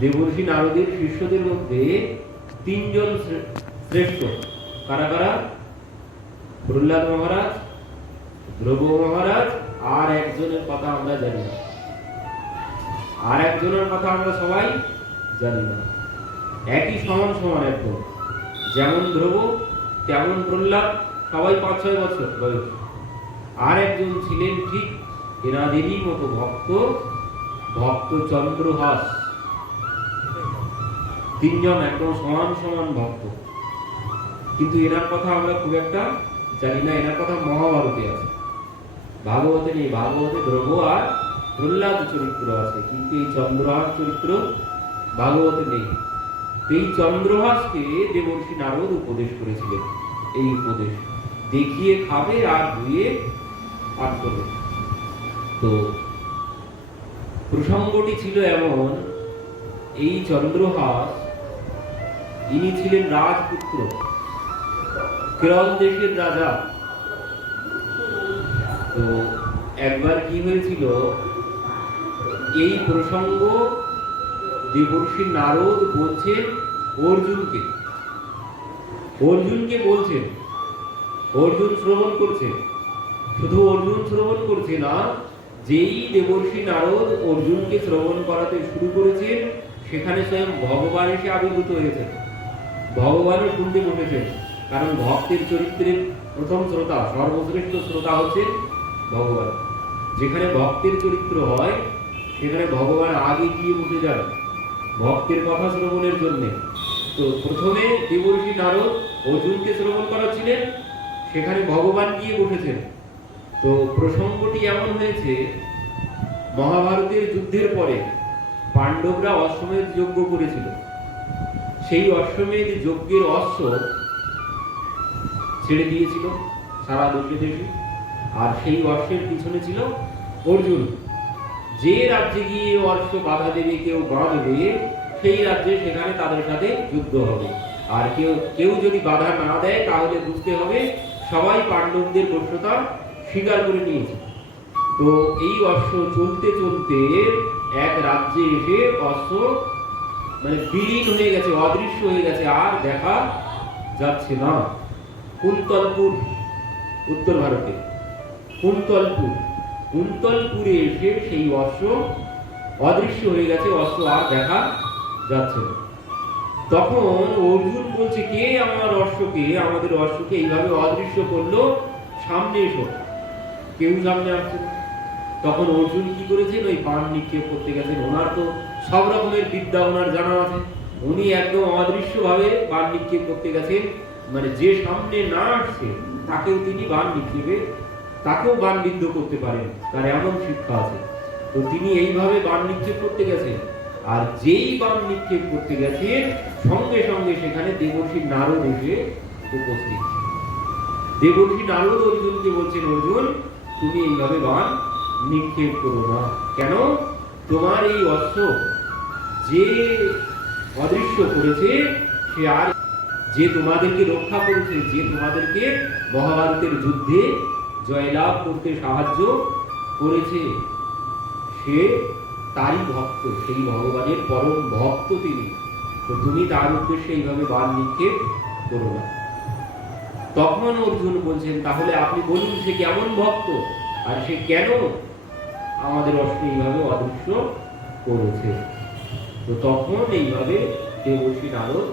দেবর্ষি নারদের শিষ্যদের মধ্যে তিনজন শ্রেষ্ঠ। কারা কারা? প্রহ্লাদ মহারাজ, ধ্রুব মহারাজ, আর একজনের কথা আমরা জানি না। আর একজনের কথা আমরা সবাই জানি না। একই সমান সমান একদম, যেমন ধ্রুব তেমন প্রহ্লাদ, সবাই ৫-৬ বছর বয়স। আর একজন ছিলেন ঠিক এনাদেরই মতো ভক্ত চন্দ্রহাস। তিনজন একদম সমান সমান ভক্ত, কিন্তু এনার কথা আমরা খুব একটা জানি না। এনার কথা মহাভারতে আছে, ভাগবতে নেই। ভাগবতে ধ্রুব আর প্রহ্লাদ চরিত্র আছে, কিন্তু এই চন্দ্রহাস চরিত্র ভাগবতে নেই। এই চন্দ্রহাসকে দেবর্ষি নারদ উপদেশ করেছিলেন। এই উপদেশ দেখিয়ে খাবে আর ধুয়ে পাঠ করবে। তো প্রসঙ্গটি ছিল এমন, এই চন্দ্রহাস ইনি ছিলেন রাজপুত্র, কেরল দেশের রাজা। তো একবার কি হয়েছিল, এই প্রসঙ্গ দেবর্ষি নারদ বলছেন অর্জুনকে। অর্জুনকে বলছেন, অর্জুন শ্রবণ করছে। শুধু অর্জুন শ্রবণ করছে না, যেই দেবর্ষি নারদ অর্জুনকে শ্রবণ করাতে শুরু করেছেন, সেখানে স্বয়ং ভগবান এসে আবির্ভূত হয়েছে। ভগবানও শুনতে বসেছেন, কারণ ভক্তের চরিত্রের প্রথম শ্রোতা, সর্বশ্রেষ্ঠ শ্রোতা হচ্ছে ভগবান। যেখানে ভক্তের চরিত্র হয়, সেখানে ভগবান আগে গিয়ে উঠে যান ভক্তের কথা শ্রবণের জন্য। তো প্রথমে দেবর্ষি নারদ অর্জুনকে শ্রবণ করাচ্ছিলেন, সেখানে ভগবান গিয়ে বসেছেন। তো প্রসঙ্গটি এমন হয়েছে, মহাভারতের যুদ্ধের পরে পাণ্ডবরা অশ্বমেধ যজ্ঞ করেছিল। সেই অশ্বমেধ যজ্ঞের অশ্ব ছেড়ে দিয়েছিল সারা দেশে দেশে, আর সেই অশ্বের পিছনে ছিল অর্জুন। যে রাজ্যে গিয়ে অশ্ব বাধা দেবে, কেউ বাঁধবে, সেই রাজ্যে সেখানে তাদের সাথে যুদ্ধ হবে। আর কেউ যদি বাধা না দেয়, তাহলে বুঝতে হবে সবাই পাণ্ডবদের বশ্যতা স্বীকার করে নিয়েছে। তো এই অশ্ব চলতে চলতে এক রাজ্যে এসে অশ্ব বিলীন হয়ে গেছে, অদৃশ্য হয়ে গেছে, আর দেখা যাচ্ছে না। কুন্তলপুর, উত্তর ভারতে কুন্তলপুরে এসে সেই অশ্ব অদৃশ্য হয়ে গেছে, অশ্ব আর দেখা যাচ্ছে না। তখন অর্জুন বলছে, কে আমাদের অশ্বকে এইভাবে অদৃশ্য করলো, সামনে এসো। কেউ সামনে আসছে। তখন অর্জুন কি করেছেন, ওই বাণ নিক্ষেপ করতে গেছেন। ওনার তো সব রকমের বিদ্যা ওনার জানা আছে। উনি একদম অদৃশ্য ভাবে বাণ নিক্ষেপ করতে গেছেন, যে সামনে না আসছে তাকেও তিনি বাণ নিক্ষেপে, তাকেও বাণ বিদ্ধ করতে পারেন, তার এমন শিক্ষা আছে। তো তিনি এইভাবে বাণ নিক্ষেপ করতে গেছেন, আর যেই বাণ নিক্ষেপ করতে গেছেন, সঙ্গে সঙ্গে সেখানে দেবর্ষি নারদ এসে উপস্থিত। দেবর্ষি নারদ অর্জুনকে বলছেন, অর্জুন তুমি এইভাবে বাণ নিক্ষেপ করো না। কেন? তোমার এই অশ্ব যে অদৃশ্য করেছে, সে আর যে তোমাদেরকে রক্ষা করেছে, যে তোমাদেরকে মহাভারতের যুদ্ধে জয়লাভ করতে সাহায্য করেছে, সে তারই ভক্ত, সেই ভগবানের পরম ভক্ত তিনি। তো তুমি তার উদ্দেশ্যে এইভাবে বাণ নিক্ষেপ করো না। তখন অর্জুন বলছেন, তাহলে আপনি বলুন সে কেমন ভক্ত, আর সে কেন আমাদের অশ্ব এইভাবে অদৃশ্য করেছে। তো তখন এইভাবে দেবর্ষি নারদ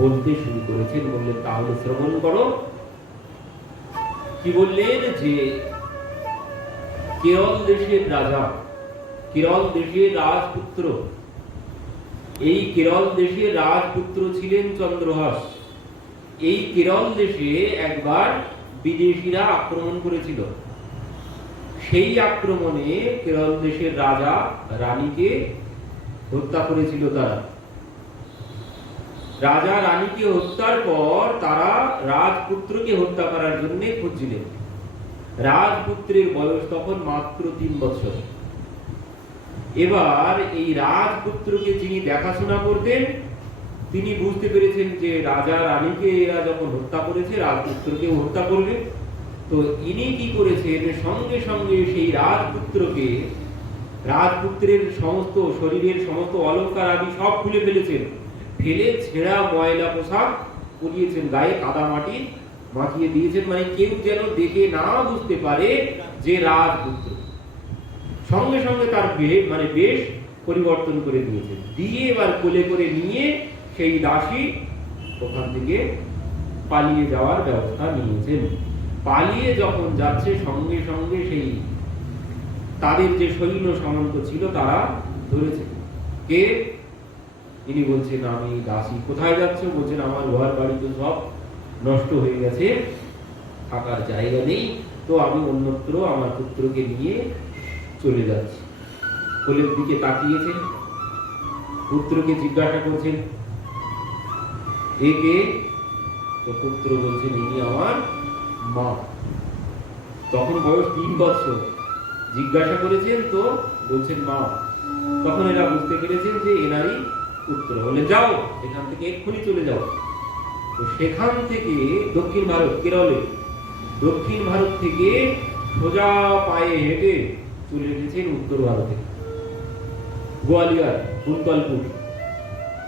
বলতে শুরু করেছেন। বললেন, তাহলে শ্রবণ করো। কি বললেন, যে কেরল দেশের রাজা, কেরল দেশের রাজপুত্র, এই কেরল দেশের রাজপুত্র ছিলেন চন্দ্রহাস। এই কেরল দেশে একবার বিদেশিরা আক্রমণ করেছিল। সেই আক্রমণে কেরল দেশের রাজা রানীকে হত্যা করেছিল তারা। রাজা রানীকে হত্যার পর তারা রাজপুত্রকে হত্যা করার জন্য খুঁজছিলেন। রাজপুত্রের বয়স তখন মাত্র 3 বছর। এবার এই রাজপুত্রকে যিনি দেখাশোনা করতেন, তিনি বুঝতে পেরেছেন যে রাজা রানীকে এরা যখন হত্যা করেছে, রাজপুত্রকেও হত্যা করবে। তো ইনি কি করেছেন, সঙ্গে সঙ্গে সেই রাজপুত্রকে রাজপুত্রের সমস্ত শরীরের সমস্ত অলংকার আদি সব খুলে ফেলেছেন, ফেলে ছেঁড়া ময়লা পোশাক পরিয়েছেন, গায়ে কাদা মাটি মাখিয়ে দিয়েছেন, মানে কেউ যেন দেখে না বুঝতে পারে যে রাজপুত্র। সঙ্গে সঙ্গে তার মানে বেশ পরিবর্তন করে দিয়েছেন, দিয়ে এবার কোলে করে নিয়ে সেই দাসী ওখান থেকে পালিয়ে যাওয়ার ব্যবস্থা নিয়েছেন। পালিয়ে যখন যাচ্ছে সঙ্গে সঙ্গে সেই তাদের যে সৈন্য সামন্ত ছিল তারা ধরেছে। কে? ইনি বলছেন আমি দাসী। কোথায় যাচ্ছ? বলছেন আমার ঘর বাড়ি তো সব নষ্ট হয়ে গেছে, থাকার জায়গা নেই, তো আমি অন্যত্র আমার পুত্রকে নিয়ে চলে যাচ্ছি। কোলের দিকে তাকিয়েছেন, পুত্রকে জিজ্ঞাসা করছেন একে? তো পুত্র বলছেন ইনি আমার মা। তখন বয়স 3 বছর। জিজ্ঞাসা করেছেন তো বলছেন মা। তখন এরা বুঝতে পেরেছেন যে এনারই পুত্র। বলে যাও এখান থেকে এক্ষুনি চলে যাও। তো সেখান থেকে দক্ষিণ ভারত, কেরলে দক্ষিণ ভারত থেকে সোজা পায়ে হেঁটে চলে গেছেন উত্তর ভারতে, গোয়ালিয়র, কুন্তলপুর।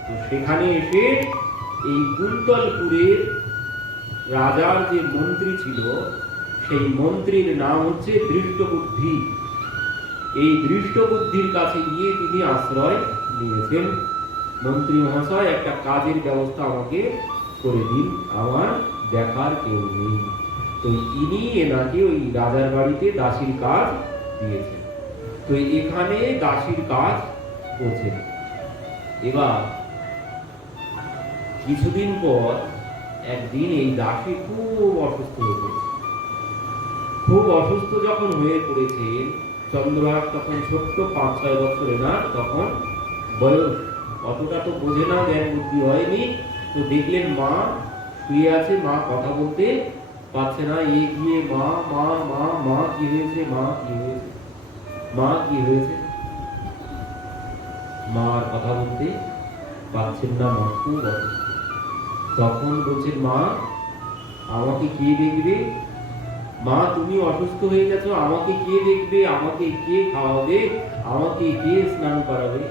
তো সেখানে এসে এই কুন্তলপুরের রাজার যে মন্ত্রী ছিল সেই মন্ত্রীর নাম হচ্ছে দৃষ্টবুদ্ধি। এই দৃষ্টবুদ্ধির কাছে গিয়ে তিনি আশ্রয় নিয়েছেন। মন্ত্রী মহাশয়, একটা কাজের ব্যবস্থা আমাকে করে দিন, আমার দেখার কেউ নেই। তো ইনি এনাকে ওই রাজার বাড়িতে দাসীর কাজ দিয়েছেন। তো এখানে দাসীর কাজ করছেন। এবার কিছুদিন পর একদিন এই দাসী খুব অসুস্থ হয়ে পড়েছে। খুব অসুস্থ যখন হয়ে পড়েছে, চন্দ্রহাস তখন ছোট্ট, 5-6 বছরে না, তখন বয়স, অতটা তো বোঝে না, জ্ঞান বুদ্ধি হয়নি। তো দেখলেন মা শুয়ে আছে, মা কথা বলতে পারছে না, গিয়ে মা মা মা মা কি হয়েছে, মা কি হয়েছে, মা কি হয়েছে, মা আর কথা বলতে পারছেন না, মা খুব অসুস্থ। তখন বলছেন মা আমাকে কে দেখবে, মা তুমি অসুস্থ হয়ে গেছো, আমাকে কে দেখবে, আমাকে কে খাওয়াবে, আমাকে কে স্নান করাবে।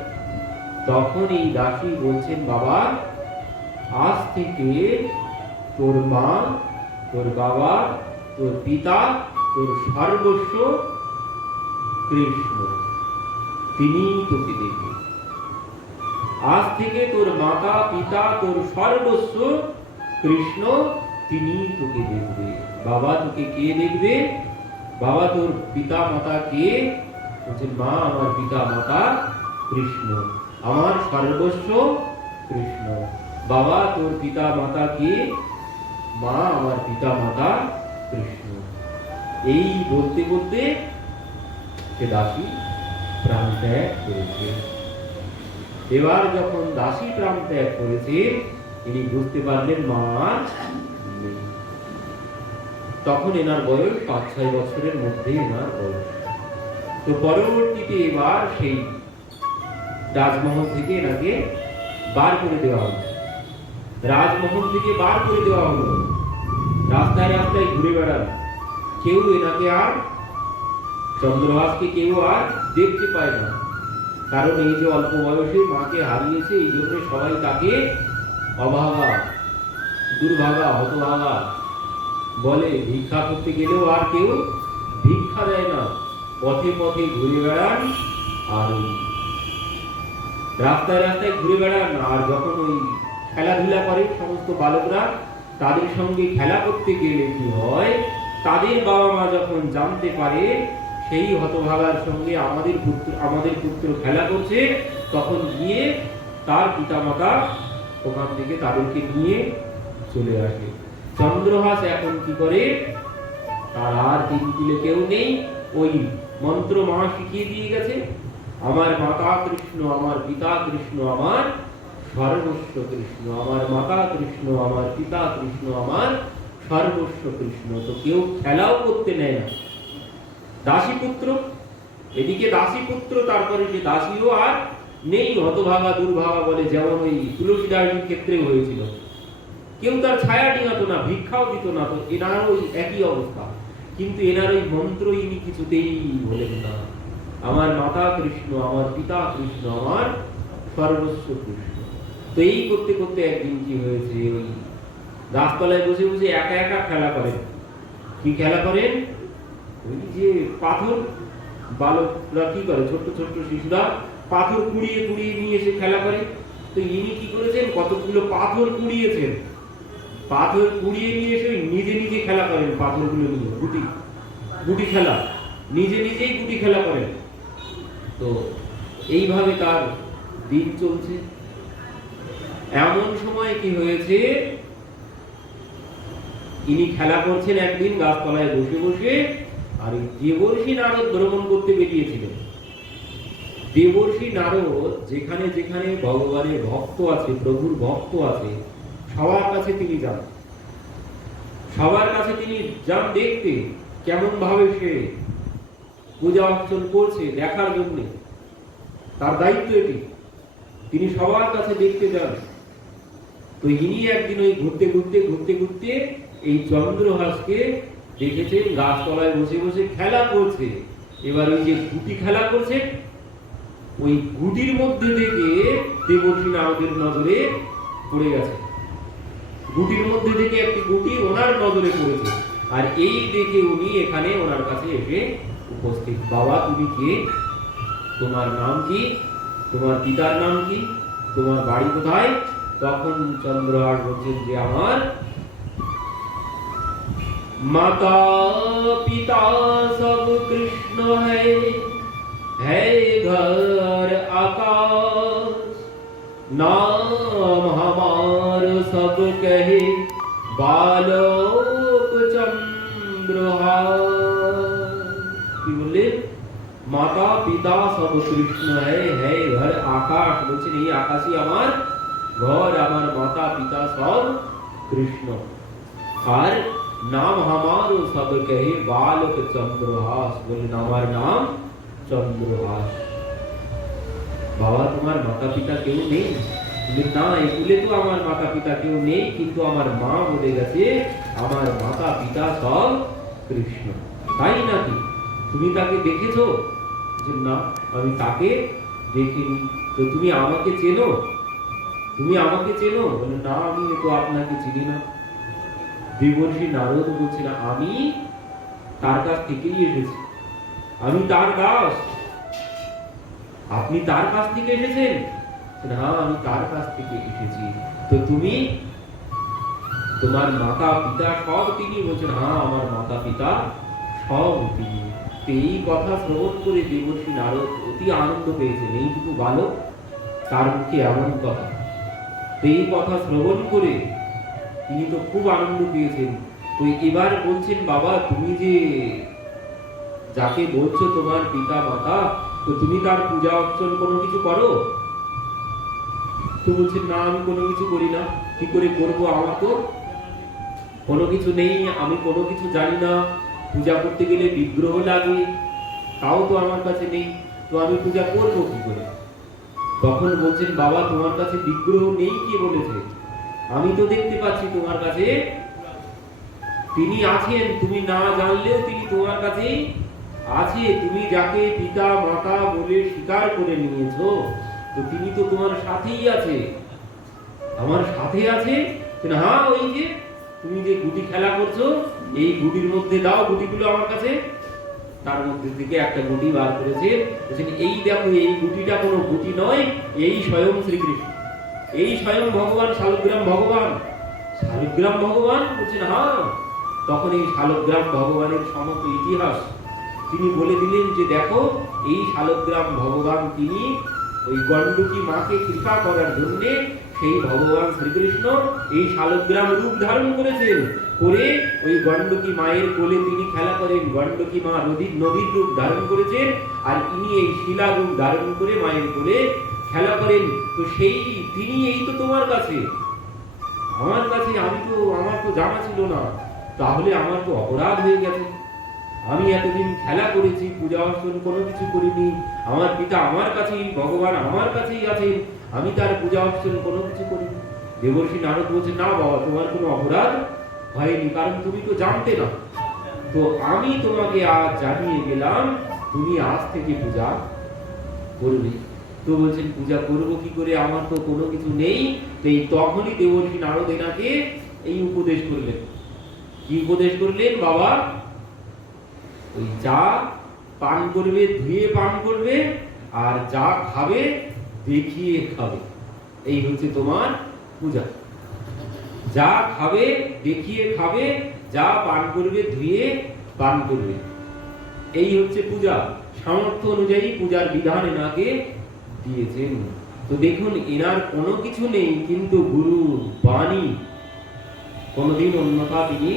তখন এই দাসী বলছেন বাবা আজ থেকে তোর মা, তোর বাবা, তোর পিতা, তোর সর্বস্ব কৃষ্ণ, তিনি তোকে দেখবে। আজ থেকে তোর মাতা পিতা তোর সর্বস্ব কৃষ্ণ, তিনি তোকে দেখবে। বাবা তোকে কে দেখবে? বাবা তোর পিতা মাতা কে? বলছেন মা আমার পিতা মাতা কৃষ্ণ, আমার সর্বস্ব কৃষ্ণ। বাবা তোর পিতা মাতা কে? মা আমার পিতা মাতা কৃষ্ণ। এই বলতে বলতে সে দাসী প্রাণ ত্যাগ করেছে। এবার যখন দাসী প্রাণ ত্যাগ করেছে, তিনি বুঝতে পারলেন মা নেই। তখন এনার বয়স 5-6 বছরের মধ্যে এনার বয়স। তো পরবর্তীতে এবার সেই রাজমহল থেকে এনাকে বার করে দেওয়া হলো। রাজমহল থেকে বার করে দেওয়া হলো, রাস্তায় রাস্তায় ঘুরে বেড়ান। কেউ এনাকে আর, চন্দ্রহাসকে কেউ আর দেখতে পায় না, কারণ এই যে অল্প বয়সে মাকে হারিয়েছে, এই জন্য সবাই তাকে অভাগা, দুর্ভাগা, হতভাগা বলে। ভিক্ষা করতে গেলেও আর কেউ ভিক্ষা দেয় না, পথে পথে ঘুরে বেড়ান আর রাস্তায় রাস্তায় ঘুরে বেড়ান। আর যখন ওই খেলাধুলা করে সমস্ত বালকরা, তাদের সঙ্গে খেলা করতে গেলে কি হয়, তাদের বাবা মা যখন জানতে পারে সেই হতভাগার সঙ্গে আমাদের পুত্র খেলা করছে, তখন গিয়ে তার পিতামাতা ওখান থেকে তাদেরকে নিয়ে চলে আসে। চন্দ্রহাস এখন কি করে, তার আর তিন কুলে কেউ নেই, ওই মন্ত্র মা শিখিয়ে দিয়ে গেছে, আমার মাতা কৃষ্ণ, আমার পিতা কৃষ্ণ, আমার সর্বস্ব কৃষ্ণ, আমার মাতা কৃষ্ণ, আমার পিতা কৃষ্ণ, আমার সর্বস্ব কৃষ্ণ। তো কেউ খেলাও করতে নেয় না। দাসী পুত্র, এদিকে দাসী পুত্র, তারপরে সে দাসীও আর নেই, হতভাগা দুর্ভাগা বলে, যেমন ওই তুলসীদাসের ক্ষেত্রে হয়েছিল। কেউ তার ছায়া ডিঙাতো না, ভিক্ষাও দিত না। তো এনার ওই একই অবস্থা, কিন্তু এনার ওই মন্ত্র ইনি কিছুতেই বলেন না। আমার মাতা কৃষ্ণ, আমার পিতা কৃষ্ণ, আমার সর্বস্ব কৃষ্ণ। তো এই করতে করতে একদিন কি হয়েছে, ওই গাছতলায় বসে বসে একা একা খেলা করেন। কি খেলা করেন? ওই যে পাথর, বালকরা কি করে, ছোট্ট ছোট্ট শিশুরা পাথর কুড়িয়ে কুড়িয়ে নিয়ে এসে খেলা করে। তো ইনি কি করেছেন, কতগুলো পাথর কুড়িয়েছেন, পাথর কুড়িয়ে নিয়ে এসে নিজে নিজে খেলা করেন। পাথরগুলো নিয়ে গুটি গুটি খেলা, নিজে নিজেই গুটি খেলা করেন। তো এইভাবে তার দিন চলছে। এমন সময় কি হয়েছে, ইনি খেলা করছেন একদিন গাছতলায় বসে বসে, আর দেবর্ষি নারদ ভ্রমণ করতে বেরিয়েছিলেন। দেবর্ষি নারদ যেখানে যেখানে ভগবানের ভক্ত আছে, প্রভুর ভক্ত আছে, সবার কাছে তিনি যান। সবার কাছে তিনি যান দেখতে কেমন ভাবে সে পূজা অর্চন করছে, দেখার জন্য তার দায়িত্ব এটি। তিনি সবার কাছে দেখতে যান। তো ইনি একদিন ওই ঘুরতে ঘুরতে ঘুরতে ঘুরতে এই চন্দ্রহাসকে দেখেছেন গাছতলায় বসে বসে খেলা করছে। এবার ওই যে গুটি খেলা করছে, ওই গুটির মধ্যে থেকে দেবর্ষি নারদের নজরে পড়ে গেছে। গুটির মধ্যে থেকে একটি গুটি ওনার নজরে পড়েছে। আর এই দেখে উনি এখানে ওনার কাছে এসে উপস্থিত। বাবা, তুমি কে? তোমার নাম কি? তোমার পিতার নাম কি? তোমার বাড়ি কোথায়? তখন চন্দ্রহাস বলছেন যে আমার माता पिता सब कृष्ण है घर आकाश, नाम हमार सब कहे बालोक चंद्रहास। কি বললে? মাতা পিতা সব কৃষ্ণ है घर आकाश। বলছেন এই আকাশই আমার ঘর, আমার মাতা পিতা সব কৃষ্ণ, আর নাম हमारो सब कहे बालक चंद्रहास। বললেন আমার নাম চন্দ্রহাস। বাবা, তোমার মাতা পিতা কেউ নেই? না, এগুলো তো আমার মাতা পিতা কেউ নেই, কিন্তু আমার মা বলে গেছে আমার মাতা পিতা সব কৃষ্ণ। তাই নাকি? তুমি তাকে দেখেছো? যে না, আমি তাকে দেখিনি। তো তুমি আমাকে চেনো? তুমি আমাকে চেনো? বলে না, আমি তো আপনাকে চিনি না। দেবর্ষি নারদ বলছে না, আমি তার কাছ থেকেই এসেছি, আমি তার দাস। আপনি তার কাছ থেকে এসেছেন? হ্যাঁ, আমি তার কাছ থেকে এসেছি। তো তুমি, তোমার মাতা পিতা সব তিনি? বলছেন হ্যাঁ, আমার মাতা পিতা সব তিনি। এই কথা শ্রবণ করে দেবর্ষি নারদ অতি আনন্দ পেয়েছেন। এইটুকু বালক, তার মুখে এমন কথা। এই কথা শ্রবণ করে তিনি তো খুব আনন্দ পেয়েছেন। তো এবার বলছেন, বাবা, তুমি যে যাকে বলছো তোমার পিতা মাতা, তো তুমি তার পূজা অর্চন কোনো কিছু করো? তো বলছেন না, আমি কোনো কিছু করি না। কি করে করবো? আমার তো কোনো কিছু নেই, আমি কোনো কিছু জানি না। পূজা করতে গেলে বিগ্রহ লাগে, তাও তো আমার কাছে নেই, তো আমি পূজা করবো কি করে? তখন বলছেন, বাবা, তোমার কাছে বিগ্রহ নেই কে বলেছে? আমি তো দেখতে পাচ্ছি তোমার কাছে তিনি আছেন। তুমি না জানলেও তিনি তোমার কাছেই আছে। তুমি যাকে পিতা মাতা বলে স্বীকার করে নিয়েছো, তো তিনি তো তোমার সাথেই আছে। আমার সাথে আছে? হ্যাঁ, ওই যে তুমি যে গুটি খেলা করছো, এই গুটির মধ্যে দাও গুটিগুলো আমার কাছে। তার মধ্যে থেকে একটা গুটি বার করেছে। এই দেখো, এই গুটিটা কোনো গুটি নয়, এই স্বয়ং শ্রীকৃষ্ণ, এই স্বয়ং ভগবান, শালগ্রাম ভগবান। শালগ্রাম ভগবান? বলছেন হ্যাঁ। তখন এই শালগ্রাম ভগবানের সমস্ত ইতিহাস তিনি বলে দিলেন যে দেখো, এই শালগ্রাম ভগবান তিনি ওই গণ্ডকী মাকে কৃপা করার জন্য সেই ভগবান শ্রীকৃষ্ণ এই শালগ্রাম রূপ ধারণ করেছেন। করে ওই গণ্ডকী মায়ের কোলে তিনি খেলা করেন। গণ্ডকী মা নদীর রূপ ধারণ করেছেন, আর ইনি এই শিলা রূপ ধারণ করে মায়ের কোলে খেলা করেন। তো সেই তিনি এই তো তোমার কাছে, আমার কাছে। আমার তো জানা ছিল না, তাহলে আমার তো অপরাধ হয়ে গেছে। আমি এতদিন খেলা করেছি, পূজা অর্চন কোনো কিছু করিনি। আমার পিতা আমার কাছেই, ভগবান আমার কাছেই আছেন, আমি তার পূজা অর্চন কোনো কিছু করিনি। দেবর্ষি নারদ বলছে, না বাবা, তোমার কোনো অপরাধ হয়নি, কারণ তুমি তো জানতে না। তো আমি তোমাকে আজ জানিয়ে গেলাম তুমি আজ থেকে পূজা করবে। তো বলছেন পূজা করবো কি করে, আমার তো কোনো কিছু নেই। তখনই দেবর্ষি নারদ এনাকে এই উপদেশ করলেন। কি উপদেশ করলেন? বাবা, ওই যা পান করবে ধুয়ে পান করবে, আর যা খাবে দেখিয়ে খাবে, এই হচ্ছে তোমার পূজা। যা খাবে দেখিয়ে খাবে, যা পান করবে ধুয়ে পান করবে, এই হচ্ছে পূজা। সামর্থ্য অনুযায়ী পূজার বিধান এনাকে দিয়েছেন। তো দেখুন, এনার কোনো কিছু নেই, কিন্তু গুরু বাণী কোনদিন অন্যথা তিনি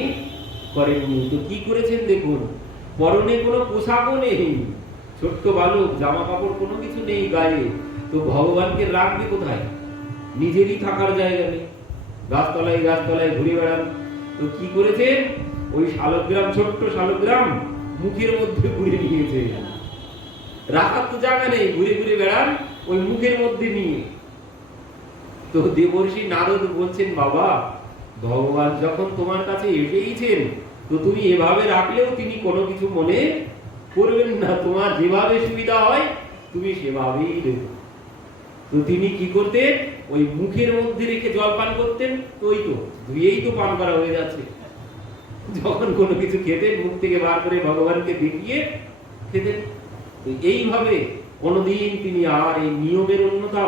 করেননি। তো কি করেছেন দেখুন, পরনে কোনো পোশাকও নেই, ছোট্ট বালক, জামা কাপড় কোনো কিছু নেই গায়ে, তো ভগবানকে রাখবে কোথায়? নিজেরই থাকার জায়গা নেই, গাছতলায় গাছতলায় ঘুরে বেড়ান। তো কি করেছেন? ওই শালগ্রাম, ছোট্ট শালগ্রাম মুখের মধ্যে ঘুরে নিয়েছে, রাখার তো জায়গা নেই, ঘুরে ঘুরে বেড়ান ওই মুখের মধ্যে নিয়ে। তো দেবর্ষি নারদ বলছেন, বাবা, ভগবান যখন তোমার কাছে এসেইছেন, তো তুমি এভাবে রাখলেও তিনি কোনো কিছু মনে করবেন না, তোমার যেভাবে সুবিধা হয় তুমি সেভাবেই দেবে। তো তিনি কি করতেন? ওই মুখের মধ্যে রেখে জল পান করতেন। তো ওই তো ধুয়েই তো পান করা হয়ে যাচ্ছে। যখন কোনো কিছু খেতেন, মুখ থেকে বার করে ভগবানকে দেখিয়ে খেতেন। এইভাবে কোনদিন তিনি আর এই নিয়মের অন্যথা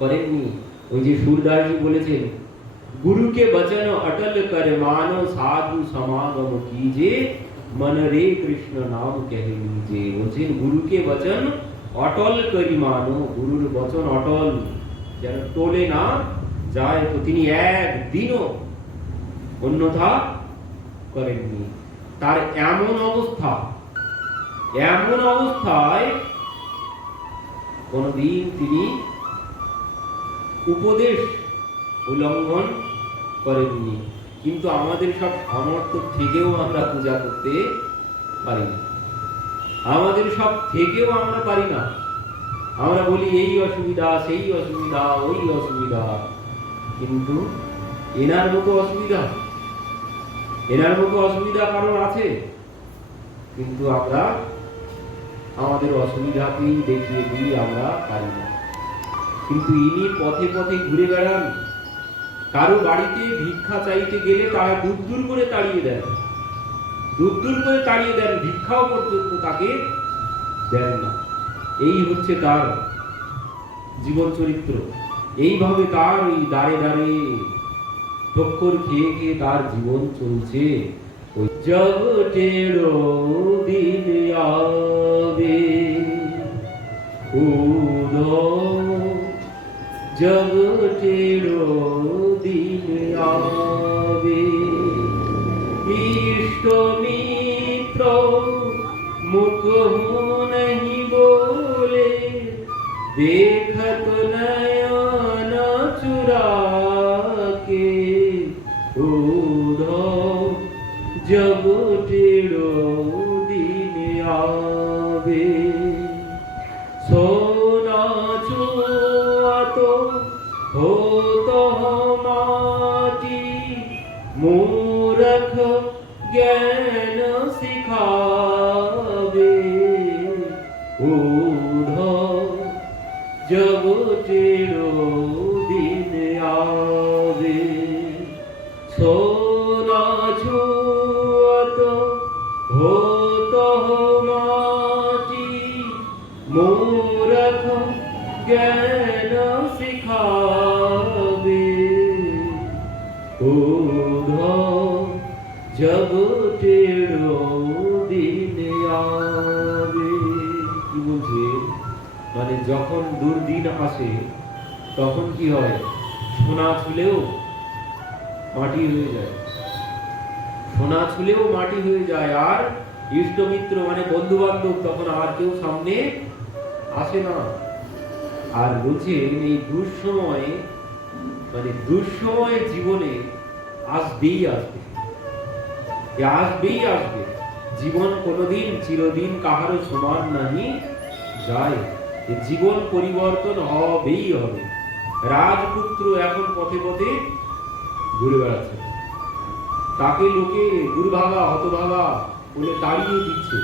করেননি। ওই যে সুরদাসজি বলেছেন, গুরুকে বচন অটল করে মানো, সাধু সমাগম कीजे, मन रे कृष्ण नाम कहे लीजे। বলছেন গুরুকে বচন অটল করি মানো, গুরুর বচন অটল, যেন টলে না যায়। তো তিনি একদিনও অন্যথা করেননি। তার এমন অবস্থায় কোনদিন তিনি উপদেশ উল্লঙ্ঘন করেননি। কিন্তু আমাদের সব সামর্থ্য থেকেও আমরা পূজা করতে পারি না, আমাদের সব থেকেও আমরা পারি না। আমরা বলি এই অসুবিধা, সেই অসুবিধা, ওই অসুবিধা, কিন্তু এনার মতো অসুবিধা কারোর আছে? কিন্তু আমরা আমাদের অসুবিধাকেই দেখিয়ে দিই, আমরা পারি না। কিন্তু ইনি পথে পথে ঘুরে বেড়ান, কারো বাড়িতে ভিক্ষা চাইতে গেলে তারা দূর করে তাড়িয়ে দেন, ভিক্ষাও পর্যন্ত তাকে দেন না। এই হচ্ছে তার জীবন চরিত্র। এইভাবে তার ওই দাঁড়ে দাঁড়ে ঠক্কর খেয়ে খেয়ে তার জীবন চলছে। ওই জব টেড়ো দিন আবে जब टेढ़ो दिन आवे, इष्ट मित्र मुख नहीं बोले, देखत नयन चुरा के, जब टेढ़ो दिन आवे, सोना छुआ तो हो तो माटी, मूर्ख ज्ञान सिखावे, जब टेढ़ो दिन आवे, सोना छुआ तो हो तो माटी, मूर्ख ज्ञान सिखावे, जब टेढ़ो दिन आवे। কি বলছে? মানে যখন দুর্দিন আসে তখন কি হয়? সোনা ছুলেও মাটি হয়ে যায়, আর ইষ্ট মিত্র মানে বন্ধু বান্ধব তখন আর কেউ সামনে আসে না। আর বলছে এই দুঃসময় জীবনে আসবেই আসবে। জীবন কোনদিন চিরদিন কাহারও সমান নাহি যায়, জীবন পরিবর্তন হবেই হবে। রাজপুত্র এখন পথে পথে ঘুরে বেড়াচ্ছে, তাকে লোকে দুর্ভাগা হতভাগা বলে তাড়িয়ে দিচ্ছে।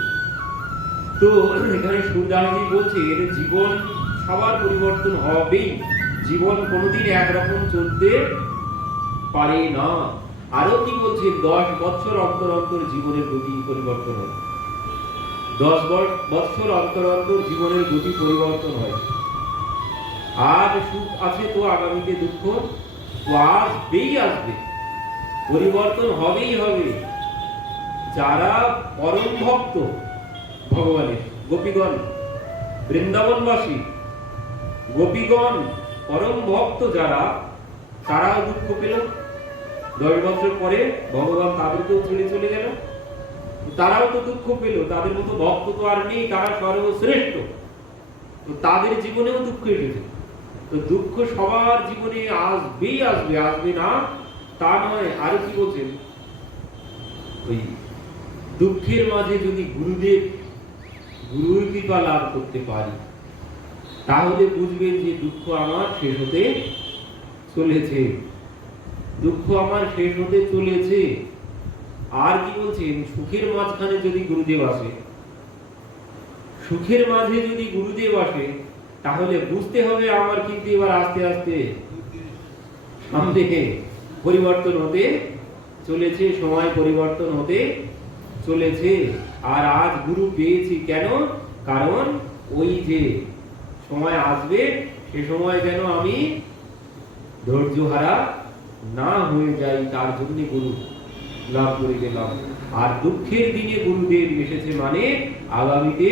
তো এখানে সুরদাসজি বলছেন জীবন সবার পরিবর্তন হবেই, জীবন কোনোদিন একরকম চলতে পারে না। আরো কি বলছে, 10 বছর অন্তর অন্তর জীবনের গতি পরিবর্তন হয়, 10 বছর অন্তর অন্তর জীবনের গতি পরিবর্তন হয়। আজ সুখ আছে তো আগামীতে দুঃখ তো আসবেই আসবে, পরিবর্তন হবেই হবে। যারা পরম ভক্ত ভগবানের, গোপীগণ, বৃন্দাবনবাসী গোপীগণ পরম ভক্ত যারা, তারাও দুঃখ পেল। 10 বছর পরে ভগবান তাদেরকেও ছেড়ে চলে গেল, তারাও তো দুঃখ পেল। তাদের মতো ভক্ত তো আর নেই, তারা সর্বশ্রেষ্ঠ। তো তাদের জীবনেও দুঃখ এসেছে। তো দুঃখ সবার জীবনে আসবেই আসবে, আসবে না তা নয়। আরো কি বলছেন, ওই দুঃখের মাঝে যদি গুরুর কৃপা লাভ করতে পারি, তাহলে বুঝবেন যে দুঃখ আমার শেষ হতে চলেছে, দুঃখ আমার শেষ হতে চলেছে। আর কি বলছেন, সুখের মাঝখানে যদি গুরুদেব আসে, সুখের মাঝে যদি গুরুদেব আসে, তাহলে বুঝতে হবে আমার কিন্তু এবার আস্তে আস্তে সামনে পরিবর্তন হতে চলেছে, সময় পরিবর্তন হতে চলেছে। আর আজ গুরু পেয়েছি কেন? কারণ ওই যে সময় আসবে, সে সময় যেন আমি ধৈর্য হারা না হয়ে যাই, তার জন্য গুরু লাভ করে গেলাম। আর দুঃখের দিনে গুরুদেব এসেছে মানে আগামীতে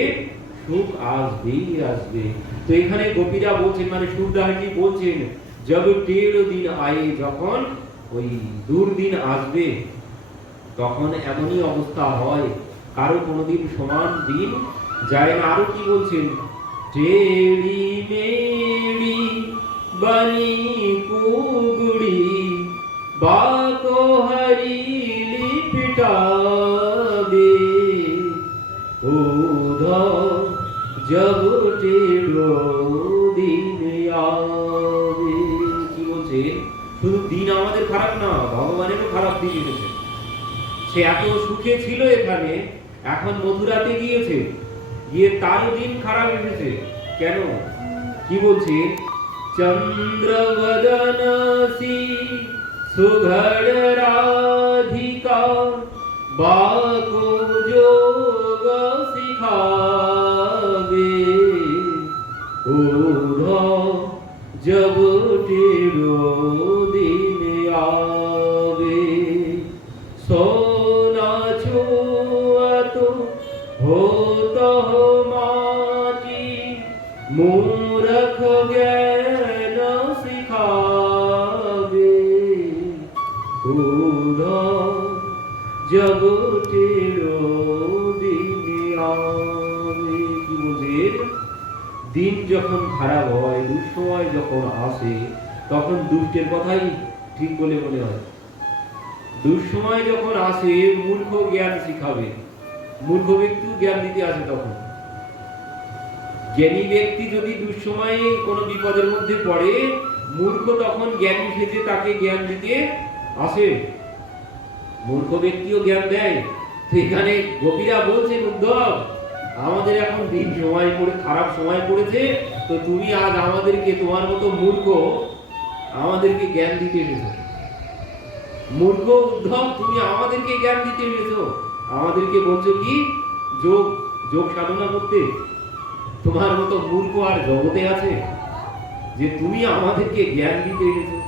সুখ আসবেই আসবে। তো এখানে গোপীরা বলছেন, মানে সুরদাসজি বলছেন, জব টেढ़ দিন আয়ে, যখন ওই দুর্দিন আসবে তখন এমনই অবস্থা হয়, কারো কোনোদিন সমান দিন যায় না। আরো কি বলছেন, টেढ़ी मेढ़ी बनी कुगड़ी बाको हरी लिपटावे उधो जब टेढ़ो दिन आवे। কি বলছে, শুধু দিন আমাদের খারাপ না, ভগবানেরও খারাপ দিন এসেছে। সে এত সুখে ছিল এখানে, এখন মথুরাতে গিয়েছে, গিয়ে তারও দিন খারাপ এসেছে। কেন? কি বলছে, চন্দ্রবদন সি সুঘড় রাধিকা বাকো যোগ শিখাবে ওধ জব টেढ़ो दिन आवे सोना छुअत होत हो माटी मूरख ज्ञान सिखावे उध जब टेढ़ो दिन आवे। কি বুঝেন, দিন যখন খারাপ হয়, দুঃসময় যখন আসে, তখন দুষ্টের কথাই ঠিক বলে মনে হয়। দুঃসময় যখন আসে, মূর্খ জ্ঞান শিখাবে, মূর্খ ব্যক্তি জ্ঞান দিতে আসে। তখন জ্ঞানী ব্যক্তি যদি দুঃসময়ে কোনো বিপদের মধ্যে পড়ে, মূর্খ তখন জ্ঞানী সেজে তাকে জ্ঞান দিতে আসে, মূর্খ ব্যক্তিও জ্ঞান দেয়। এখানে গোপীরা বলছেন, উদ্ধব আমাদের এখন দিন সময় পড়ে, খারাপ সময় পড়েছে, তো তুমি আজ আমাদেরকে, তোমার মতো মূর্খ আমাদেরকে জ্ঞান দিতে এসেছো। মূর্খ উদ্ধব, তুমি আমাদেরকে জ্ঞান দিতে এসেছো, আমাদেরকে বলছো কি যোগ যোগ সাধনা করতে? তোমার মতো মূর্খ আর জগতে আছে যে তুমি আমাদেরকে জ্ঞান দিতে এসেছো?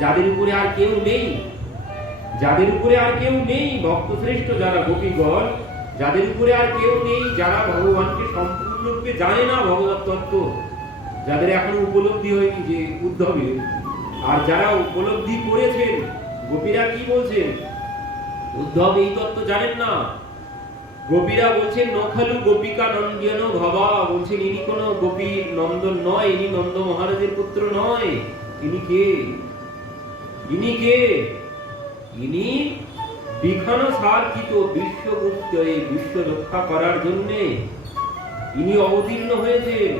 যাদের উপরে আর কেউ নেই, যাদের উপরে আর কেউ নেই, ভক্ত শ্রেষ্ঠ যারা গোপীগণ, যাদের উপরে আর কেউ নেই, যারা ভগবানকে সম্পূর্ণরূপে জানে না, ভগবত তত্ত্ব যাদের এখনো উপলব্ধি হয়নি যে উদ্ধবের, আর যারা উপলব্ধি করেছেন, গোপীরা কি বলছেন, উদ্ধব এই তত্ত্ব জানেন না। গোপীরা বলছেন, নখালু গোপিকা নন্দন ভবা, বলছেন ইনি কোন গোপী নন্দন নয়, ইনি নন্দ মহারাজের পুত্র নয়। ইনি কে? ইনি কে? ইনি বিখান সার্থিত বিশ্বগুপ্ত, এই বিশ্ব রক্ষা করার জন্য ইনি অবতীর্ণ হয়েছেন।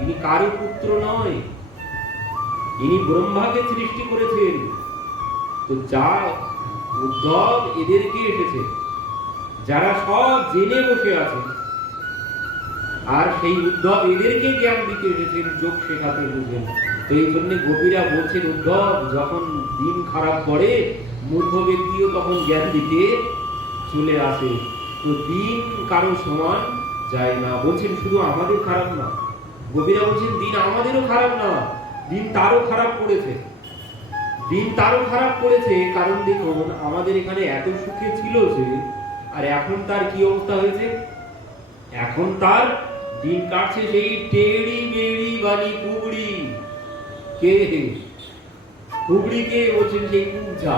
ইনি কারো পুত্র নয়, ইনি ব্রহ্মাকে সৃষ্টি করেছেন। তো যা উদ্ধব এদেরকে এসেছে, যারা সব জেনে বসে আছে, আর সেই উদ্ধব এদেরকে জ্ঞান দিতে এসেছেন, যোগ শেখাতে এসেছেন। তো এই জন্য গোপীরা বলছেন, উদ্ধব যখন দিন খারাপ করে মূর্খ ব্যক্তিও তখন জ্ঞান দিতে চলে আসে। তো দিন কারো সমান যায় না। বলছেন শুধু আমাদের খারাপ না, গোপীরা বলছেন দিন আমাদেরও খারাপ না, দিন তারও খারাপ পড়েছে। দিন তারও খারাপ পড়েছে, কারণ দেখুন আমাদের এখানে এত সুখে ছিল যে, আর এখন তার কি অবস্থা হয়েছে। এখন তার দিন কাটছে সেই টেড়ি মেড়ি বানি কুবড়ি। কে কুবড়ি? কে বলছেন? সেই কুবজা।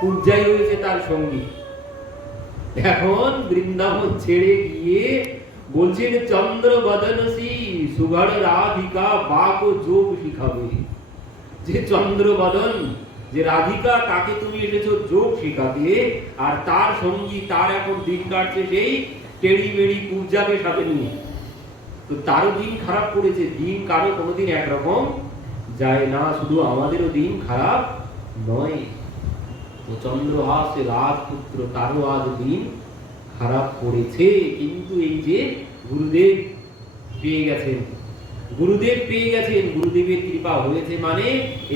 কুবজাই হয়েছে তার সঙ্গী। এখন বৃন্দাবন ছেড়ে গিয়ে বলছেন চন্দ্র বদনসী সুগড় রাধিকা বাক যোগ শিখাবে। যে চন্দ্র বদন, যে রাধিকা, তাকে তুমি এসেছো যোগ শিখাতে, আর তার সঙ্গী তার এখন দিন কাটছে সেই টেড়ি মেড়ি কুবজাকে সাথে নিয়ে। তো তারও দিন খারাপ পড়েছে। দিন কারো কোনোদিন একরকম যায় না, শুধু আমাদেরও দিন খারাপ নয়। তো চন্দ্রহাস রাজপুত্র, তারও আজ দিন খারাপ পড়েছে। কিন্তু এই যে গুরুদেব পেয়ে গেছেন, গুরুদেব পেয়ে গেছেন, গুরুদেবের কৃপা হয়েছে, মানে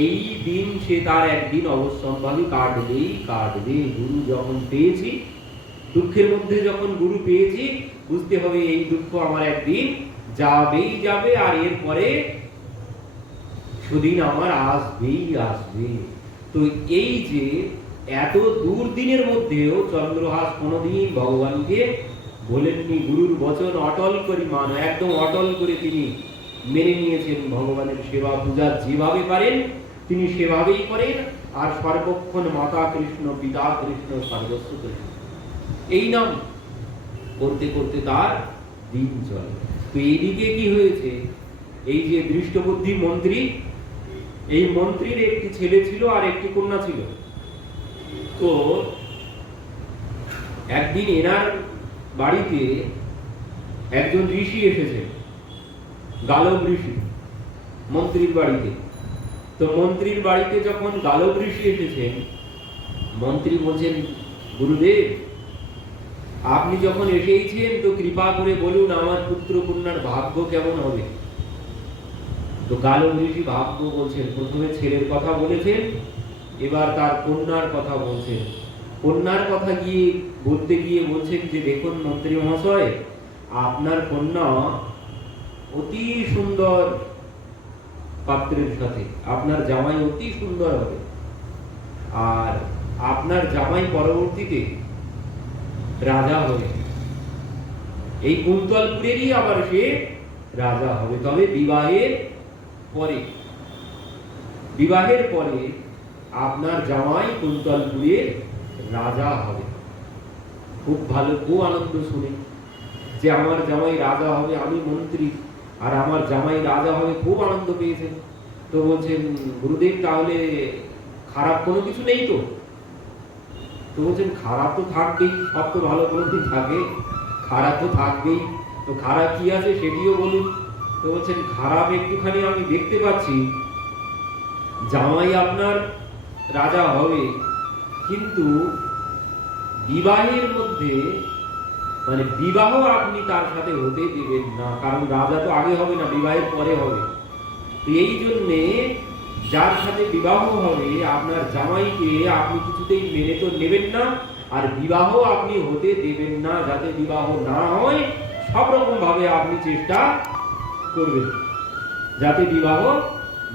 এই দিন সে তার একদিন অবশ্যম্ভাবী কাটবেই কাটবে। গুরু যখন পেয়েছি, দুঃখের মধ্যে যখন গুরু পেয়েছি, বুঝতে হবে এই দুঃখ আমার একদিন যাবেই যাবে, আর এরপরে সুদিন আমার আসবেই আসবে। তো এই যে এত দুর্দিনের মধ্যেও চন্দ্রহাস কোনোদিন ভগবানকে বলেননি। গুরুর বচন অটল করে মানো, একদম অটল করে তিনি মেনে নিয়েছেন। ভগবানের সেবা পূজা যেভাবে পারেন তিনি সেভাবেই করেন, আর সর্বক্ষণ মাতা কৃষ্ণ, পিতা কৃষ্ণ, সর্বস্ব কৃষ্ণ, এই নাম করতে করতে তার দিন চলে। তো এইদিকে কি হয়েছে, এই যে দৃষ্টবুদ্ধি মন্ত্রী, এই মন্ত্রীর একটি ছেলে ছিল আর একটি কন্যা ছিল। তো একদিন এনার বাড়িতে একজন ঋষি এসেছে, গালব ঋষি, মন্ত্রীর বাড়িতে। তো মন্ত্রীর বাড়িতে যখন গালব ঋষি এসেছেন, মন্ত্রী বলছেন, গুরুদেব আপনি যখন এসেছেন তো কৃপা করে বলুন আমার পুত্র কন্যার ভাগ্য কেমন হবে। তো গালব ঋষি ভাগ্য বলছেন, প্রথমে ছেলের কথা বলেছেন, এবার তার কন্যার কথা বলছেন। কন্যার কথা গিয়ে বলতে গিয়ে বলছেন যে দেখুন মন্ত্রী মহাশয়, আপনার কন্যা অতি সুন্দর পাত্রের সাথে, আপনার জামাই অতি সুন্দর হবে, আর আপনার জামাই পরবর্তীতে রাজা হবে, এই কুন্তলপুরেরই আবার সে রাজা হবে। তবে বিবাহের পরে আপনার জামাই কুন্তলপুরের রাজা হবে। খুব ভালো, খুব আনন্দ শুনে যে আমার জামাই রাজা হবে, আমি মন্ত্রী আর আমার জামাই রাজা হবে, খুব আনন্দ পেয়েছেন। তো বলছেন গুরুদেব তাহলে খারাপ কোনো কিছু নেই তো? তো বলছেন খারাপ তো থাকবেই, সব তো ভালো কোনোদিন থাকে, খারাপ তো থাকবেই। তো খারাপ কি আছে সেটিও বলুন। তো বলছেন খারাপ একটুখানি আমি দেখতে পাচ্ছি, জামাই আপনার রাজা হবে, কিন্তু বিবাহের মধ্যে মানে বিবাহ আপনি তার সাথে হতে দেবেন না, কারণ রাজা তো আগে হবে না, বিবাহের পরে হবে। তো এই জন্যে যার সাথে বিবাহ হবে আপনার জামাইকে আপনি কিছুতেই মেনে তো নেবেন না, আর বিবাহ আপনি হতে দেবেন না। যাতে বিবাহ না হয় সব রকম ভাবে আপনি চেষ্টা করবেন যাতে বিবাহ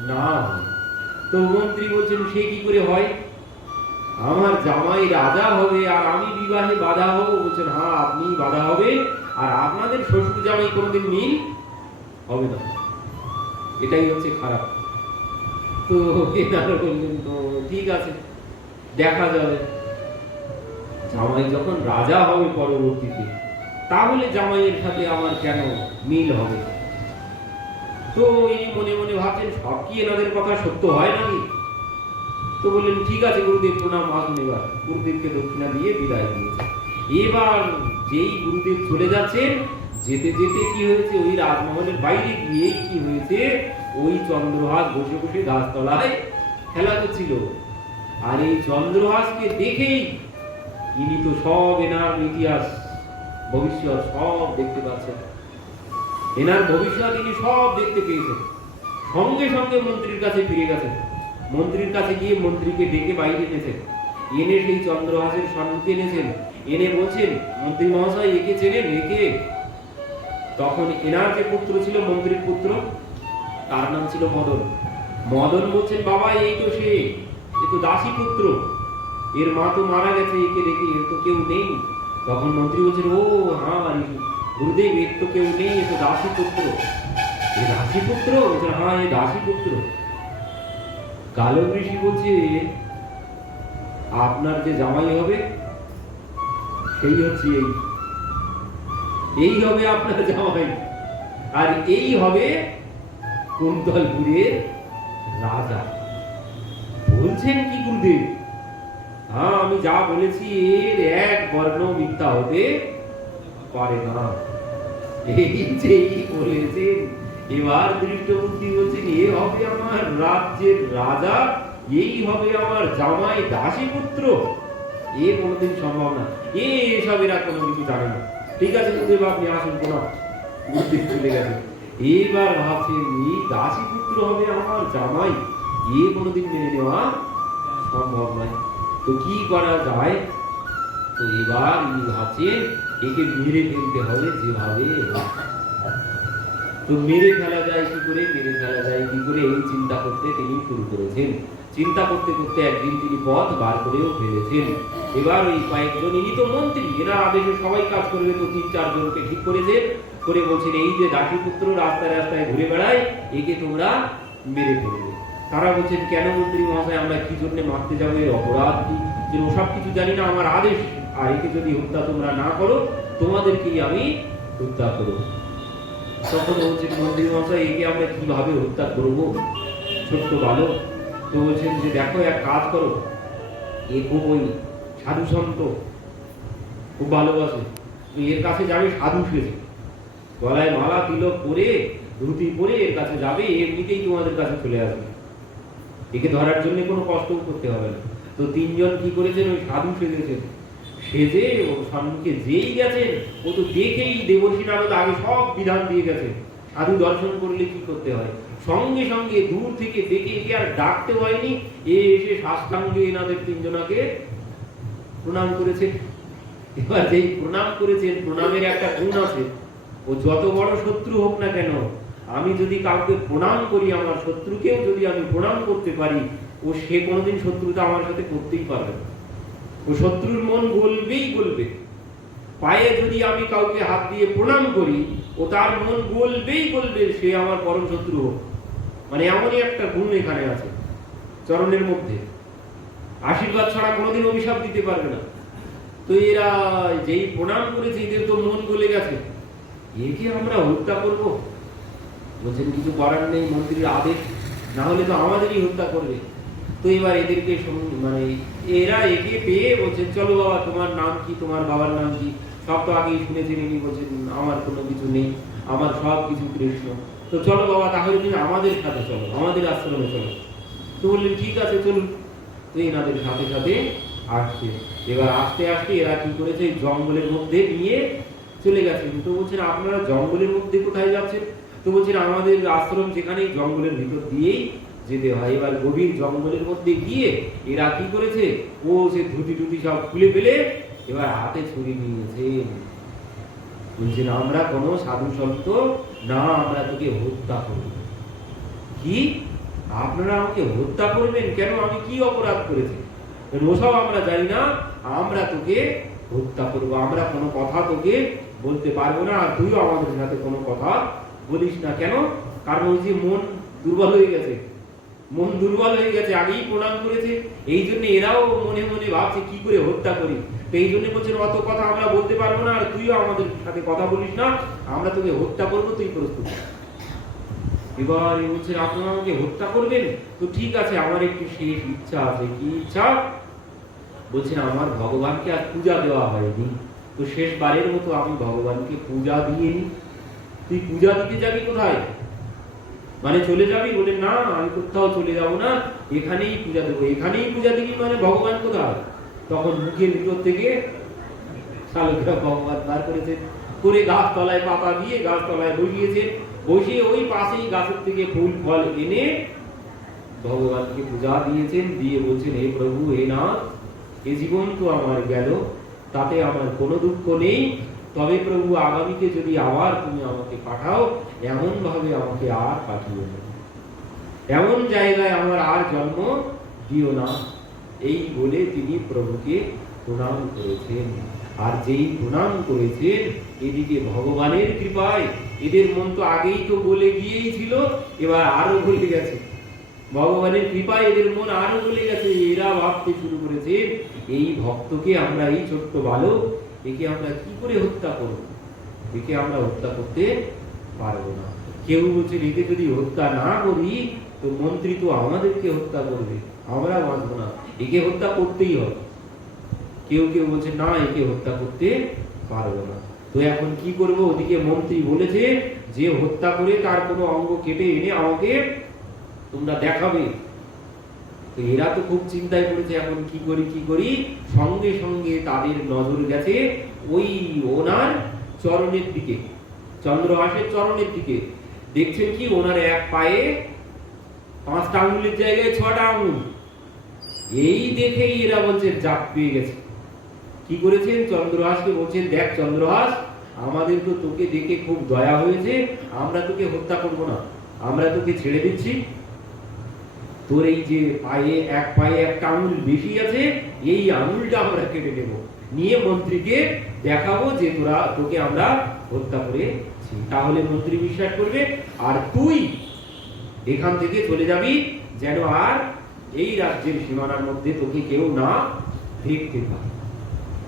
না হয়। তো মন্ত্রী বলছেন সে কি করে হয়, আমার জামাই রাজা হবে আর আমি বিবাহে বাধা হব? বলছেন হ্যাঁ আপনি বাধা হবে, আর আপনাদের শ্বশুর জামাই কোনোদিন মিল হবে না, এটাই হচ্ছে খারাপ। তো এনারা বললেন তো ঠিক আছে, দেখা যাবে। জামাই যখন রাজা হবে পরবর্তীতে, তাহলে জামাইয়ের সাথে আমার কেন মিল হবে? তো ইনি মনে মনে ভাবছেন সব কি এনাদের কথা সত্য হয় নাকি? তো বললেন ঠিক আছে গুরুদেব, প্রণাম, আসুন। এবার গুরুদেবকে দক্ষিণা দিয়ে বিদায় দিয়েছে। এবার যেই গুরুদেব চলে যাচ্ছেন, যেতে যেতে কি হয়েছে, ওই রাজমহলের বাইরে গিয়ে কি হয়েছে, ওই চন্দ্রহাস বসে বসে গাছতলায় খেলা করছিল। আর এই চন্দ্রহাসকে দেখেই ইনি তো সব এনার ইতিহাস ভবিষ্যৎ সব দেখতে পাচ্ছেন। এনার ভবিষ্যৎ ইনি সব দেখতে পেয়েছেন। সঙ্গে সঙ্গে মন্ত্রীর কাছে ফিরে গেছেন। মন্ত্রীর কাছে গিয়ে মন্ত্রীকে ডেকে বাইরে এনেছেন, এনে সেই চন্দ্রহাসের সম্মুখে এনেছেন, এনে বলছেন, মন্ত্রী মহাশয় একে চেনেন? একে? তখন এনার যে পুত্র ছিল, মন্ত্রীর পুত্র, তার নাম ছিল মদন। মদন বলছেন, বাবা এই তো সে, এ তো দাসী পুত্র, এর মা তো মারা গেছে, একে দেখি, এর তো কেউ নেই। তখন মন্ত্রী বলছেন, ও হ্যাঁ গুরুদেব, এর তো কেউ নেই, এ তো দাসী পুত্র। এ দাসী পুত্র? বলছেন, হ্যাঁ এ দাসী পুত্র। কালো ঋষি বলছে, আপনার যে জামাই হবে সেই হচ্ছে এই হবে আপনার জামাই, আর এই হবে কুন্তলপুরের রাজা। বলছেন কি গুরুদেব? হ্যাঁ, আমি যা বলেছি এর এক বর্ণ মিথ্যা হতে পারে না। এই যে বলেছেন, এবার দৃষ্টবুদ্ধি বলছেন, এ হবে আমার রাজ্যের রাজা, এই হবে আমার জামাই দাসী পুত্র। এ কোনোদিন সম্ভব না, এসব এরা কোনো কিছু জানে না। ঠিক আছে গুরুদেব, আপনি আসুন। কোন গুরুদেব চলে গেছে। এবার ভাবছেন, এই দাসী পুত্র হবে আমার জামাই, এ কোনোদিন মেনে নেওয়া সম্ভব নয়। তো কি করা যায়? তো এবার উনি ভাবছেন, একে মেরে ফেলতে হবে যেভাবে। তো মেরে ফেলা যায় কি করে, মেরে ফেলা যায় কি করে, এই চিন্তা করতে তিনি শুরু করেছেন। চিন্তা করতে করতে একদিন তিনি পথ বার করেও ফেলেছেন। এবার ওই কয়েকজন, ইনি তো মন্ত্রী, এনার আদেশে সবাই কাজ করবে, তো ৩-৪ জনকে ঠিক করেছেন, করে বলছেন, এই যে দাসী পুত্র রাস্তায় রাস্তায় ঘুরে বেড়ায়, একে তোমরা মেরে ফেলবে। তারা বলছেন, কেন মন্ত্রী মহাশয়, আমরা কি জন্য মারতে যাবো, এর অপরাধ কি? যে ওসব কিছু জানি না, আমার আদেশ, আর একে যদি হত্যা তোমরা না করো, তোমাদেরকেই আমি হত্যা করব। তখন বলছেন, মন্ত্রী মহাশয় একে আমরা কিভাবে হত্যা করবো, ছোট্ট বালক। তো বলছেন যে, দেখো এক কাজ করো, এ খুব ওই সাধু সন্ত খুব ভালোবাসে, এর কাছে যাবে, সাধু সেজে, গলায় মালা তিলক পরে, ধুতি পরে এর কাছে যাবে, এমনিতেই তোমাদের কাছে চলে আসবে, একে ধরার জন্য কোনো কষ্টও করতে হবে না। তো ৩ জন কি করেছেন, ওই সাধু সেজেছেন, সেজে ও সম্মুখে যেই গেছেন, ও তো দেখেই দেবর্ষি নারদ আগে সব বিধান দিয়ে গেছে, সাধু দর্শন করলে কি করতে হয়। সঙ্গে সঙ্গে দূর থেকে দেখে, একে আর ডাকতে হয়নি, এসে সাষ্টাঙ্গে এনাদের ৩ জনাকে প্রণাম করেছে। এবার যেই প্রণাম করেছেন, প্রণামের একটা গুণ আছে, ও যত বড় শত্রু হোক না কেন, আমি যদি কাউকে প্রণাম করি, আমার শত্রুকেও যদি আমি প্রণাম করতে পারি, ও সে কোনোদিন শত্রুতা আমার সাথে করতেই পারবে না। ও শত্রুর মন গলবেই গলবে। পায়ে যদি আমি কাউকে হাত দিয়ে প্রণাম করি, ও তার মন গলবেই গলবে, সে আমার পরম শত্রু হোক। মানে এমনই একটা গুণ এখানে আছে চরণের মধ্যে, আশীর্বাদ ছাড়া কোনোদিন অভিশাপ দিতে পারবে না। তো এরা যেই প্রণাম করেছে, এদের তো মন গলে গেছে, একে আমরা হত্যা করব। বলছেন, কিছু করার নেই, মন্ত্রীর আদেশ, না হলে তো আমাদেরই হত্যা করবে। তো এবার এদেরকে মানে এরা একে পেয়ে বলছেন, চলো বাবা, তোমার নাম কি, তোমার বাবার নাম কি? সব তো আগেই শুনেছেন। ইনি বলছেন, আমার কোনো কিছু নেই, আমার সব কিছু কৃষ্ণ। তো চলো বাবা, তাহলে তুমি আমাদের সাথে চলো, আমাদের আশ্রমে চলো। তো বললেন, ঠিক আছে চলুন। তো এনাদের সাথে সাথে আসছে। এবার আস্তে আস্তে এরা কি করেছে, জঙ্গলের মধ্যে নিয়ে চলে গেছেন। তো বলছেন, আপনারা জঙ্গলের মধ্যে কোথায় যাচ্ছেন? তো বলছেন, আমাদের আশ্রম যেখানে, জঙ্গলের ভিতর দিয়েই যেতে হয়। এবার গভীর জঙ্গলের মধ্যে গিয়ে এরা কি করেছে, ও সে ধুতি টুতি সব খুলে ফেলে এবার হাতে ছুরি নিয়েছে। বলছেন, আমরা কোনো সাধু সন্ত না, আমরা তোকে হত্যা করব। কি? আপনারা আমাকে হত্যা করবেন? কেন? আমি কি অপরাধ করেছি? ওসব আমরা জানি না, আমরা তোকে হত্যা করব। আমরা কোনো কথা তোকে বলতে পারবো না, আর তুইও আমাদের সাথে কোনো কথা বলিস না। কেন? কারণ ওই যে মন দুর্বল হয়ে গেছে, মন দুর্বল হয়ে গেছে, আগেই প্রণাম করেছে, এই জন্য এরাও মনে মনে ভাবছে কি করে হত্যা করি। তো এই জন্য বলছেন, অত কথা আমরা বলতে পারবো না, আর তুইও আমাদের সাথে কথা বলিস না, আমরা তোকে হত্যা করবো, তুই প্রস্তুত। এবার বলছেন, আপনারা আমাকে হত্যা করবেন? তো ঠিক আছে, আমার একটু শেষ ইচ্ছা আছে। কি ইচ্ছা? বলছেন, আমার ভগবানকে আর পূজা দেওয়া হয়নি, তো শেষবারের মতো আমি ভগবানকে পূজা দিয়ে নি। তুই পূজা দিতে যাবি কোথায়? মানে চলে যাবি? বলে, না আমি কোথাও চলে যাবো না, এখানেই পূজা দেবো। এখানেই পূজা দিবি মানে ভগবান কোথায়? তখন মুখের ভিতর থেকে শালগ্রাম ভগবান বার করেছে। করে গাছতলায় পাতা দিয়ে গাছতলায় বসিয়েছেন, বসে ওই পাশেই গাছের থেকে ফুল ফল এনে ভগবানকে পূজা দিয়েছেন, দিয়ে বলছেন, হে প্রভু, হে নাথ, এ জীবন তো আমার গেল, তাতে আমার কোনো দুঃখ নেই, তবে প্রভু আগামীতে যদি আবার তুমি আমাকে পাঠাও, এমন ভাবে আমাকে আর পাঠিও না, এমন জায়গায় আমার আর জন্ম দিও না। এই বলে তিনি প্রভুকে প্রণাম করেছেন। আর যেই প্রণাম করেছেন, এদিকে ভগবানের কৃপায় এদের মন তো আগেই তো বলে গিয়েই ছিল, এবার আরো বলে গেছে। ভগবানের কৃপায় এদের মন আরো বলে গেছে। এরা ভাবতে শুরু করেছে, এই ভক্তকে আমরা, এই ছোট্ট বালক, একে আমরা কি করে হত্যা করব? একে আমরা হত্যা করতে পারবো না। কেউ বলছে, একে যদি হত্যা না করি তো মন্ত্রী তো আমাদেরকে হত্যা করবে, আমরা বাঁচবো না, একে হত্যা করতেই হবে। কেউ কেউ বলছে, না, একে হত্যা করতে পারবো না। তো এখন কি করব? ওদিকে মন্ত্রী বলেছে যে হত্যা করে তার কোনো অঙ্গ কেটে এনে আমাকে তোমরা দেখাবে। তো এরা তো খুব চিন্তায় পড়েছে, এখন কি করি। সঙ্গে সঙ্গে তাদের নজর গেছে ওই ওনার চরণের দিকে, চন্দ্রহাসের চরণের দিকে। দেখছেন কি, ওনার এক পায়ে 5টা আঙুলের জায়গায় 6টা আঙুল। এই দেখেই এরা বলছে জাপ পেয়ে গেছে। কি করেছেন? চন্দ্রহাসকে বলছেন, দেখ চন্দ্রহাস, আমাদের তো তোকে দেখে খুব দয়া হয়েছে, আমরা তোকে হত্যা করব না, আমরা তোকে ছেড়ে দিচ্ছি। তোর এই যে এক পায়ে একটা আঙুল বেশি আছে, এই আঙুলটা আমরা কেটে নেব, নিয়ে মন্ত্রীকে দেখাবো যে তোকে আমরা হত্যা করেছি। তাহলে মন্ত্রী বিশ্বাস করবে, আর তুই এখান থেকে চলে যাবি, যেন আর এই রাজ্যের সীমানার মধ্যে তোকে কেউ না দেখতে পায়।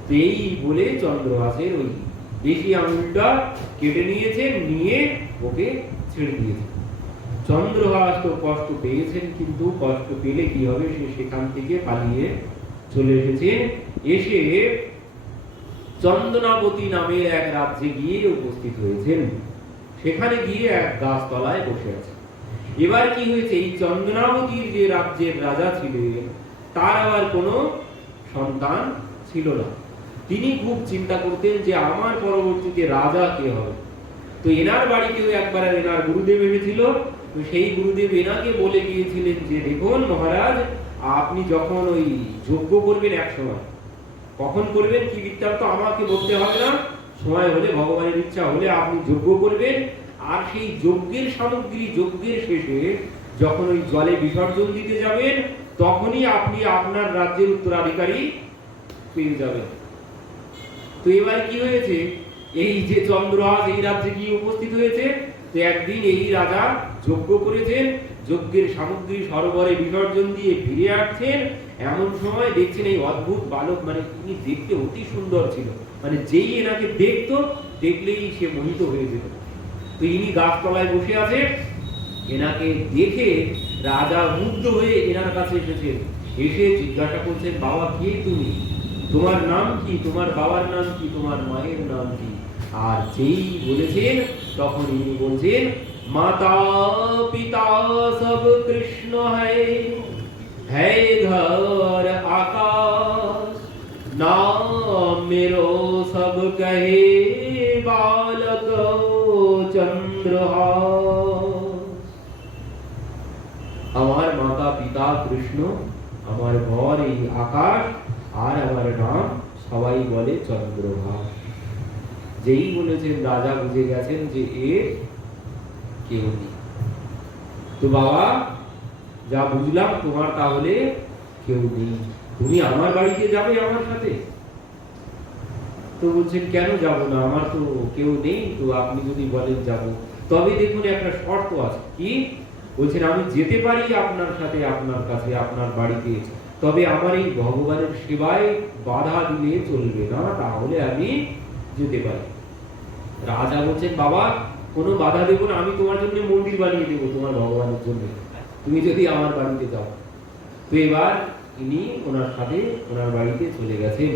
তো এই বলে চন্দ্রহাসের ওই বেশি আঙুলটা কেটে নিয়েছেন, নিয়ে ওকে ছেড়ে দিয়েছেন। চন্দ্রহাস তো কষ্ট পেয়েছেন, কিন্তু কষ্ট পেলে কি হবে, সে সেখান থেকে পালিয়ে চলে এসেছেন। এসে চন্দনাবতী নামের এক রাজ্যে গিয়ে উপস্থিত হয়েছেন। সেখানে গিয়ে এক গাছতলায় বসে আছে। এবার কি হয়েছে, এই চন্দনাবতীর যে রাজ্যের রাজা ছিলেন, তার আবার কোনো সন্তান ছিল না। তিনি খুব চিন্তা করতেন যে আমার পরবর্তীতে রাজা কে হবে। তো এনার বাড়িতেও একবার এনার গুরুদেব এসেছিল। তো সেই গুরুদেব এনাকে বলে গিয়েছিলেন যে, দেখুন মহারাজ, আপনি যখন ওই যজ্ঞ করবেন এক সময়, কখন করবেন কি বৃত্তান্ত আমাকে বলতে হবে না, সময় হলে, ভগবানের ইচ্ছা হলে আপনি যজ্ঞ করবেন। আর সেই যজ্ঞের সামগ্রী, যজ্ঞের শেষে যখন ওই জলে বিসর্জন দিতে যাবেন, তখনই আপনি আপনার রাজ্যের উত্তরাধিকারী পেয়ে যাবেন। তো এবার কি হয়েছে, এই যে চন্দ্রহাস এই রাজ্যে গিয়ে উপস্থিত হয়েছে। তো একদিন এই রাজা যজ্ঞ করেছেন, যজ্ঞের সামগ্রী সরোবরে বিসর্জন দিয়ে ফিরে আসছেন। এমন সময় দেখছেন এই অদ্ভুত বালক, মানে তিনি দেখতে অতি সুন্দর ছিল, মানে যেই এনাকে দেখতো, দেখলেই সে মোহিত হয়ে যেত। তো ইনি গাছতলায় বসে আছে, এনাকে দেখে রাজা মুগ্ধ হয়ে এনার কাছে এসেছেন। এসে জিজ্ঞাসা করছেন, বাবা কে তুমি, তোমার নাম কি, তোমার বাবার নাম কি, তোমার মায়ের নাম কি? আর যেই বলেছেন, তখন ইনি বলছেন, মাতা পিতা সব কৃষ্ণ है घर आकाश, नाम मेरो सब कहे बालक चंद्रहास। আমার মাতা পিতা কৃষ্ণ, আমার ঘর এই আকাশ, আর আমার নাম সবাই বলে চন্দ্রহাস। যেই বলেছেন, রাজা বুঝে গেছেন যে এ কেউ নেই। তো বাবা, যা বুঝলাম তোমার তাহলে কেউ নেই, তুমি আমার বাড়িতে যাবে আমার সাথে? তো বলছেন, কেন যাব না, আমার তো কেউ নেই, তো আপনি যদি বলেন যাব, তবে দেখুন একটা শর্ত আছে। কি বলছেন? আমি যেতে পারি আপনার সাথে, আপনার কাছে, আপনার বাড়িতে, তবে আমার এই ভগবানের সেবায় বাধা দিলে চলবে না, তাহলে আমি যেতে পারি। রাজা বলছেন, বাবা কোনো বাধা দেবো না, আমি তোমার জন্য মন্দির বানিয়ে দেবো তোমার ভগবানের জন্য, তুমি যদি আমার বাড়িতে যাও। তো এবার ইনি ওনার সাথে ওনার বাড়িতে চলে গেছেন।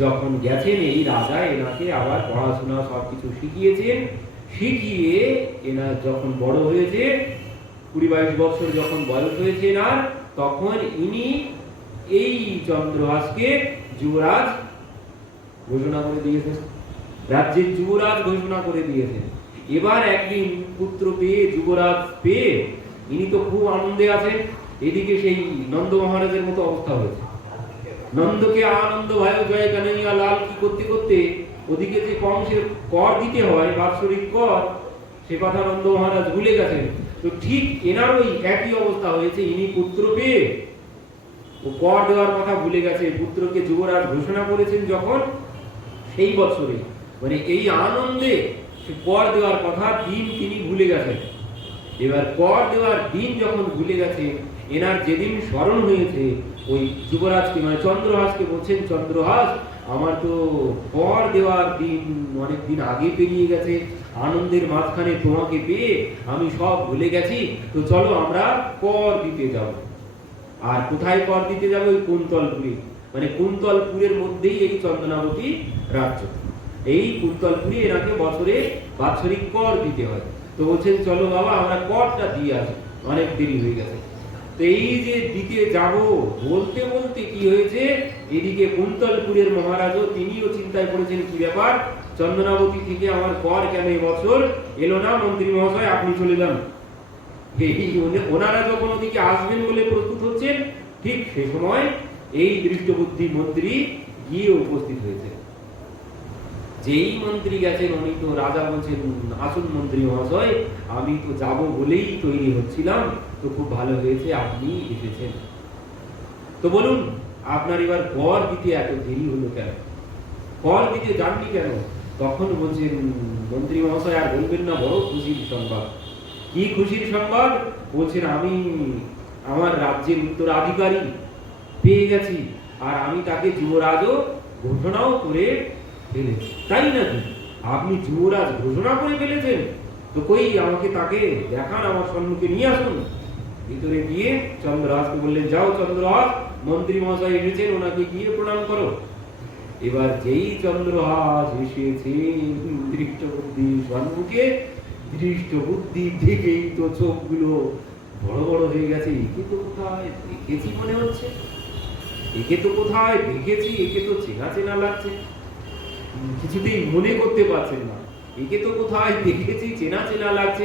যখন গেছেন, এই রাজা এনাকে আবার পড়াশোনা সবকিছু শিখিয়েছেন। শিখিয়ে এনা যখন বড় হয়েছে, 20-22 বছর যখন বয়স হয়েছে এনার, তখন ইনি এই চন্দ্রহাসকে যুবরাজ ঘোষণা করে দিয়েছেন। রাজ্যের যুবরাজ ঘোষণা করে দিয়েছেন। এবার একদিন পুত্র পেয়ে, যুবরাজ পেয়ে ইনি তো খুব আনন্দে আছেন। এদিকে সেই নন্দ মহারাজের মতো অবস্থা হয়েছে। নন্দকে আনন্দ ভাই জয় কানাইয়া লাল কি করতে করতে ওদিকে যে কংসের কর দিতে হয়, বাৎসরিক কর, সে কথা নন্দ মহারাজ ভুলে গেছেন। তো ঠিক এনার ওই একই অবস্থা হয়েছে। ইনি পুত্র পেয়ে ও কর দেওয়ার কথা ভুলে গেছে। পুত্রকে যুবরাজ ঘোষণা করেছেন যখন, সেই বছরে মানে এই আনন্দে সে কর দেওয়ার কথা দিন তিনি ভুলে গেছেন। এবার কর দেওয়ার দিন যখন ভুলে গেছে, এনার যেদিন স্মরণ হয়েছে, ওই যুবরাজকে মানে চন্দ্রহাসকে বলছেন, চন্দ্রহাস আমার তো কর দেওয়ার দিন অনেক দিন আগে পেরিয়ে গেছে, আনন্দের মাঝখানে তোমাকে পেয়ে আমি সব ভুলে গেছি, তো চলো আমরা কর দিতে যাব। আর কোথায় কর দিতে যাবে? ওই কুন্তলপুরে, মানে কুন্তলপুরের মধ্যেই এই চন্দনাবতী রাজ্য। এই কুন্তলপুরে এনাকে বছরে বাৎসরিক কর দিতে হয়। তো বলছেন চলো বাবা আমরা করটা দিয়ে আসি, অনেক দেরি হয়ে গেছে। তো এই যে দিতে যাব বলতে বলতে কি হয়েছে, এদিকে কুন্তলপুরের মহারাজও তিনিও চিন্তায় পড়েছেন, কি ব্যাপার, চন্দনাবতী থেকে আমার কর কেন এবছর এলো না? মন্ত্রী মহাশয় আপনি চলে যান। ওনারা যখন ওদিকে আসবেন বলে প্রস্তুত হচ্ছেন, ঠিক সে সময় এই দৃষ্টবুদ্ধি মন্ত্রী গিয়ে উপস্থিত হয়েছে। যেই মন্ত্রী গেছেন উনি তো রাজা বলছেন, আসুন মন্ত্রী মহাশয় আমি তো যাব বলেই তৈরি হচ্ছিলাম, তো খুব ভালো হয়েছে আপনি এসেছেন। তো বলুন আপনার এবার কর দিতে এত দেরি হলো কেন? কর দিতে যাননি কেন? তখন বলছেন মন্ত্রী মহাশয় আর বলবেন না, বড় খুশির সংবাদ। কি খুশির সংবাদ? বলছেন আমি আমার রাজ্যের উত্তরাধিকারী পেয়ে গেছি, আর আমি তাকে যুবরাজও ঘোষণাও করে ফেলেছি। তাই নাকি? আপনি যুবরাজ ঘোষণা করে ফেলেছেন? তো কই আমাকে তাকে দেখান, আমার সম্মুখে নিয়ে আসুন। ভিতরে গিয়ে চন্দ্রহাসকে বললেন, যাও চন্দ্রহাস, মন্ত্রী মহাশয় এসেছেন, ওনাকে গিয়ে প্রণাম করো। এবার যেই চন্দ্রহাস এসেছে দৃষ্টবুদ্ধি সম্মুখে, দৃষ্টবুদ্ধি দেখেই তো চোখগুলো বড় বড় হয়ে গেছে। একে তো কোথায় দেখেছি মনে হচ্ছে, একে তো কোথায় দেখেছি, একে তো চেনা চেনা লাগছে, কিছুতেই মনে করতে পারছেন না, একে তো কোথায় দেখেছি, চেনা চেনা লাগছে।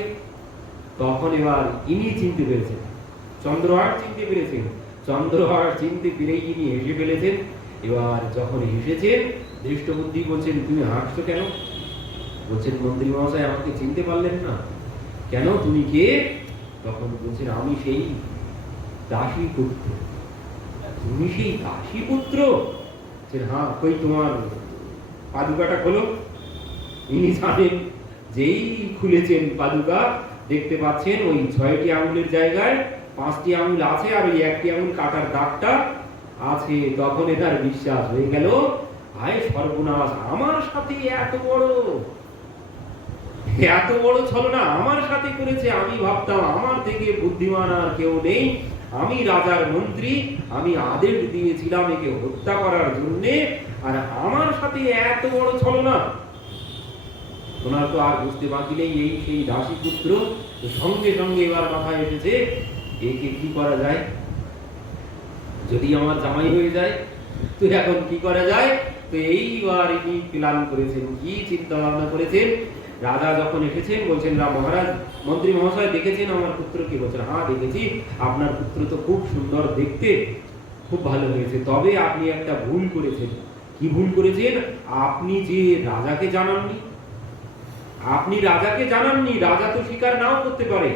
তখন এবার ইনি চিনতে পেরেছেন, চন্দ্রহাস চিনতে পেরেছেন। চন্দ্রহাস চিনতে পেরেই ইনি হেসে ফেলেছেন। এবার যখন হেসেছেন, দৃষ্টবুদ্ধি বলছেন, তুমি হাসছো কেন? বলছেন মন্ত্রী মহাশয় আমাকে চিনতে পারলেন না কেন, তুমি কে? তখন বলছেন আমি সেই দাসী পুত্র। তুমি সেই দাসী পুত্র? হ্যাঁ, কই তোমার পাদুকাটা খোলো। ইনি জানেন, যেই খুলেছেন পাদুকা দেখতে পাচ্ছেন ওই 6টি আঙুলের জায়গায় 5টি আঙুল আছে, আর ওই একটি আঙুল কাটার দাগটা আছে। তখন এটার বিশ্বাস হয়ে গেল, হায় সর্বনাশ, আমার সাথে এত বড় ছলনা আমার সাথে করেছে। আমি ভাবতাম আমার থেকে বুদ্ধিমান আর কেউ নেই, আমি রাজার মন্ত্রী, আমি আদেশ দিয়েছিলাম একে হত্যা করার জন্য, আর আমার সাথে এত বড় ছলনা। ওনার তো আর বুঝতে বাকি নেই, এই সেই দাসী পুত্র। সঙ্গে সঙ্গে এবার মাথায় এসেছে, একে কি করা যায়, যদি আমার জামাই হয়ে যায় তো এখন কি করা যায়। তো এইবার ইনি প্ল্যান করেছেন, কি চিন্তা ভাবনা করেছেন। রাজা যখন এসেছেন বলছেন, মহারাজ, মন্ত্রী মহাশয় দেখেছেন আমার পুত্রকে? বলছেন হ্যাঁ দেখেছি, আপনার পুত্র তো খুব সুন্দর দেখতে, খুব ভালো হয়েছে, তবে আপনি একটা ভুল করেছেন। কি ভুল করেছেন? আপনি যে রাজাকে জানাননি, রাজা তো স্বীকার নাও করতে পারে।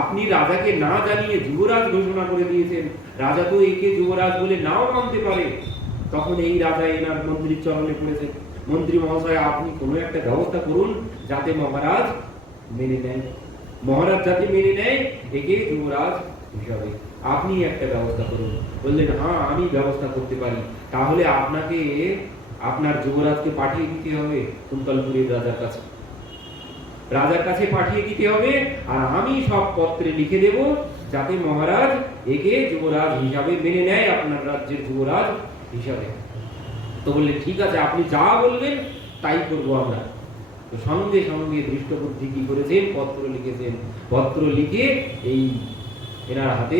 আপনি রাজাকে না জানিয়ে যুবরাজ ঘোষণা করে দিয়েছেন, রাজা তো একে যুবরাজ বলে নাও মানতে পারে। তখন এই রাজা এনার মন্ত্রীর চরণে পড়েছেন, মন্ত্রী মহাশয় আপনি কোনো একটা ব্যবস্থা করুন যাতে মহারাজ মেনে নেয়, একে যুবরাজ হিসাবে আপনি একটা ব্যবস্থা করুন। বললেন হ্যাঁ আমি ব্যবস্থা করতে পারি, তাহলে আপনাকে আপনার যুবরাজকে পাঠিয়ে দিতে হবে কুন্তলপুরের রাজার কাছে পাঠিয়ে দিতে হবে, আর আমি সব পত্রে লিখে দেব যাতে মহারাজ একে যুবরাজ হিসাবে মেনে নেয়, আপনার রাজ্যের যুবরাজ হিসাবে। তো বললেন ঠিক আছে, আপনি যা বলবেন তাই করবো আমরা। তো সঙ্গে সঙ্গে দৃষ্টবুদ্ধি কি করেছেন, পত্র লিখেছেন। পত্র লিখে এই এনার হাতে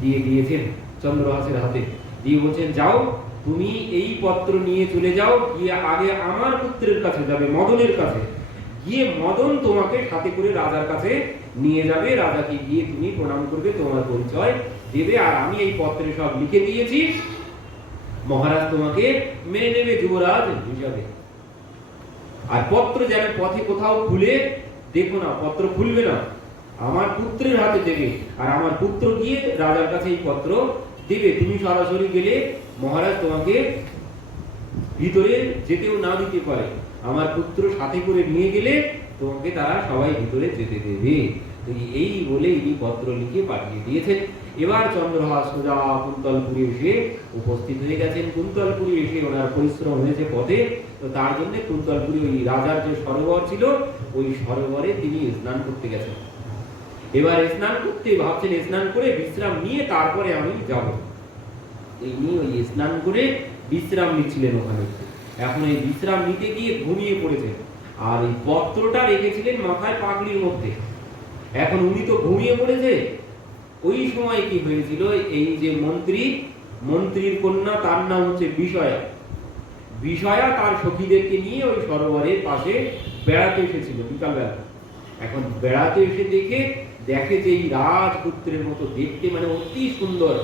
দিয়ে দিয়েছেন, চন্দ্রহাসের হাতে দিয়ে বলছেন, যাও তুমি এই পত্র নিয়ে চলে যাও, গিয়ে আগে আমার পুত্রের কাছে যাবে, মদনের কাছে গিয়ে মদন তোমাকে সাথে করে রাজার কাছে নিয়ে যাবে, রাজাকে গিয়ে তুমি প্রণাম করবে, তোমার পরিচয় দেবে, আর আমি এই পত্রে সব লিখে দিয়েছি, মহারাজ তোমাকে মেনে নেবে যুবরাজ হিসাবে। আর পত্র যেন পথে কোথাও খুলে দেখো না, পত্র খুলবে না, আমার পুত্রের হাতে দেবে, আর আমার পুত্র গিয়ে রাজার কাছে এই পত্র দেবে। তুমি সরাসরি গেলে মহারাজ তোমাকে ভিতরে যেতেও না দিতে পারে, আমার পুত্র সাথে করে নিয়ে গেলে তোমাকে তারা সবাই ভিতরে যেতে দেবে। এই বলে ইনি পত্র লিখে পাঠিয়ে দিয়েছেন। এবার চন্দ্রহাস সোজা কুন্তলপুরে এসে উপস্থিত হয়ে গেছেন। কুন্তলপুরে এসে ওনার পরিশ্রম হয়েছে পথে, তো তার জন্য কুন্তলপুরে ওই রাজার যে সরোবর ছিল ওই সরোবরে তিনি স্নান করতে গেছেন। এবার স্নান করতে ভাবছেন, স্নান করে বিশ্রাম নিয়ে তারপরে আমি যাব। এই নিয়ে ওই স্নান করে বিশ্রাম নিচ্ছিলেন ওখানে। এখন এই বিশ্রাম নিতে গিয়ে ঘুমিয়ে পড়েছেন, আর এই পত্রটা রেখেছিলেন মাথায় পাগড়ির মধ্যে। এখন উনি তো ঘুমিয়ে পড়েছে। ওই সময় কি হয়েছিল, এই যে মন্ত্রীর কন্যা, তার নাম হচ্ছে বিষয়া। বিষয়া তার সখীদেরকে নিয়ে ওই সরোবরের পাশে বেড়াতে এসেছিল বিকালবেলা। এখন বেড়াতে এসে দেখে যে এই রাজপুত্রের মতো দেখতে, মানে অতি সুন্দর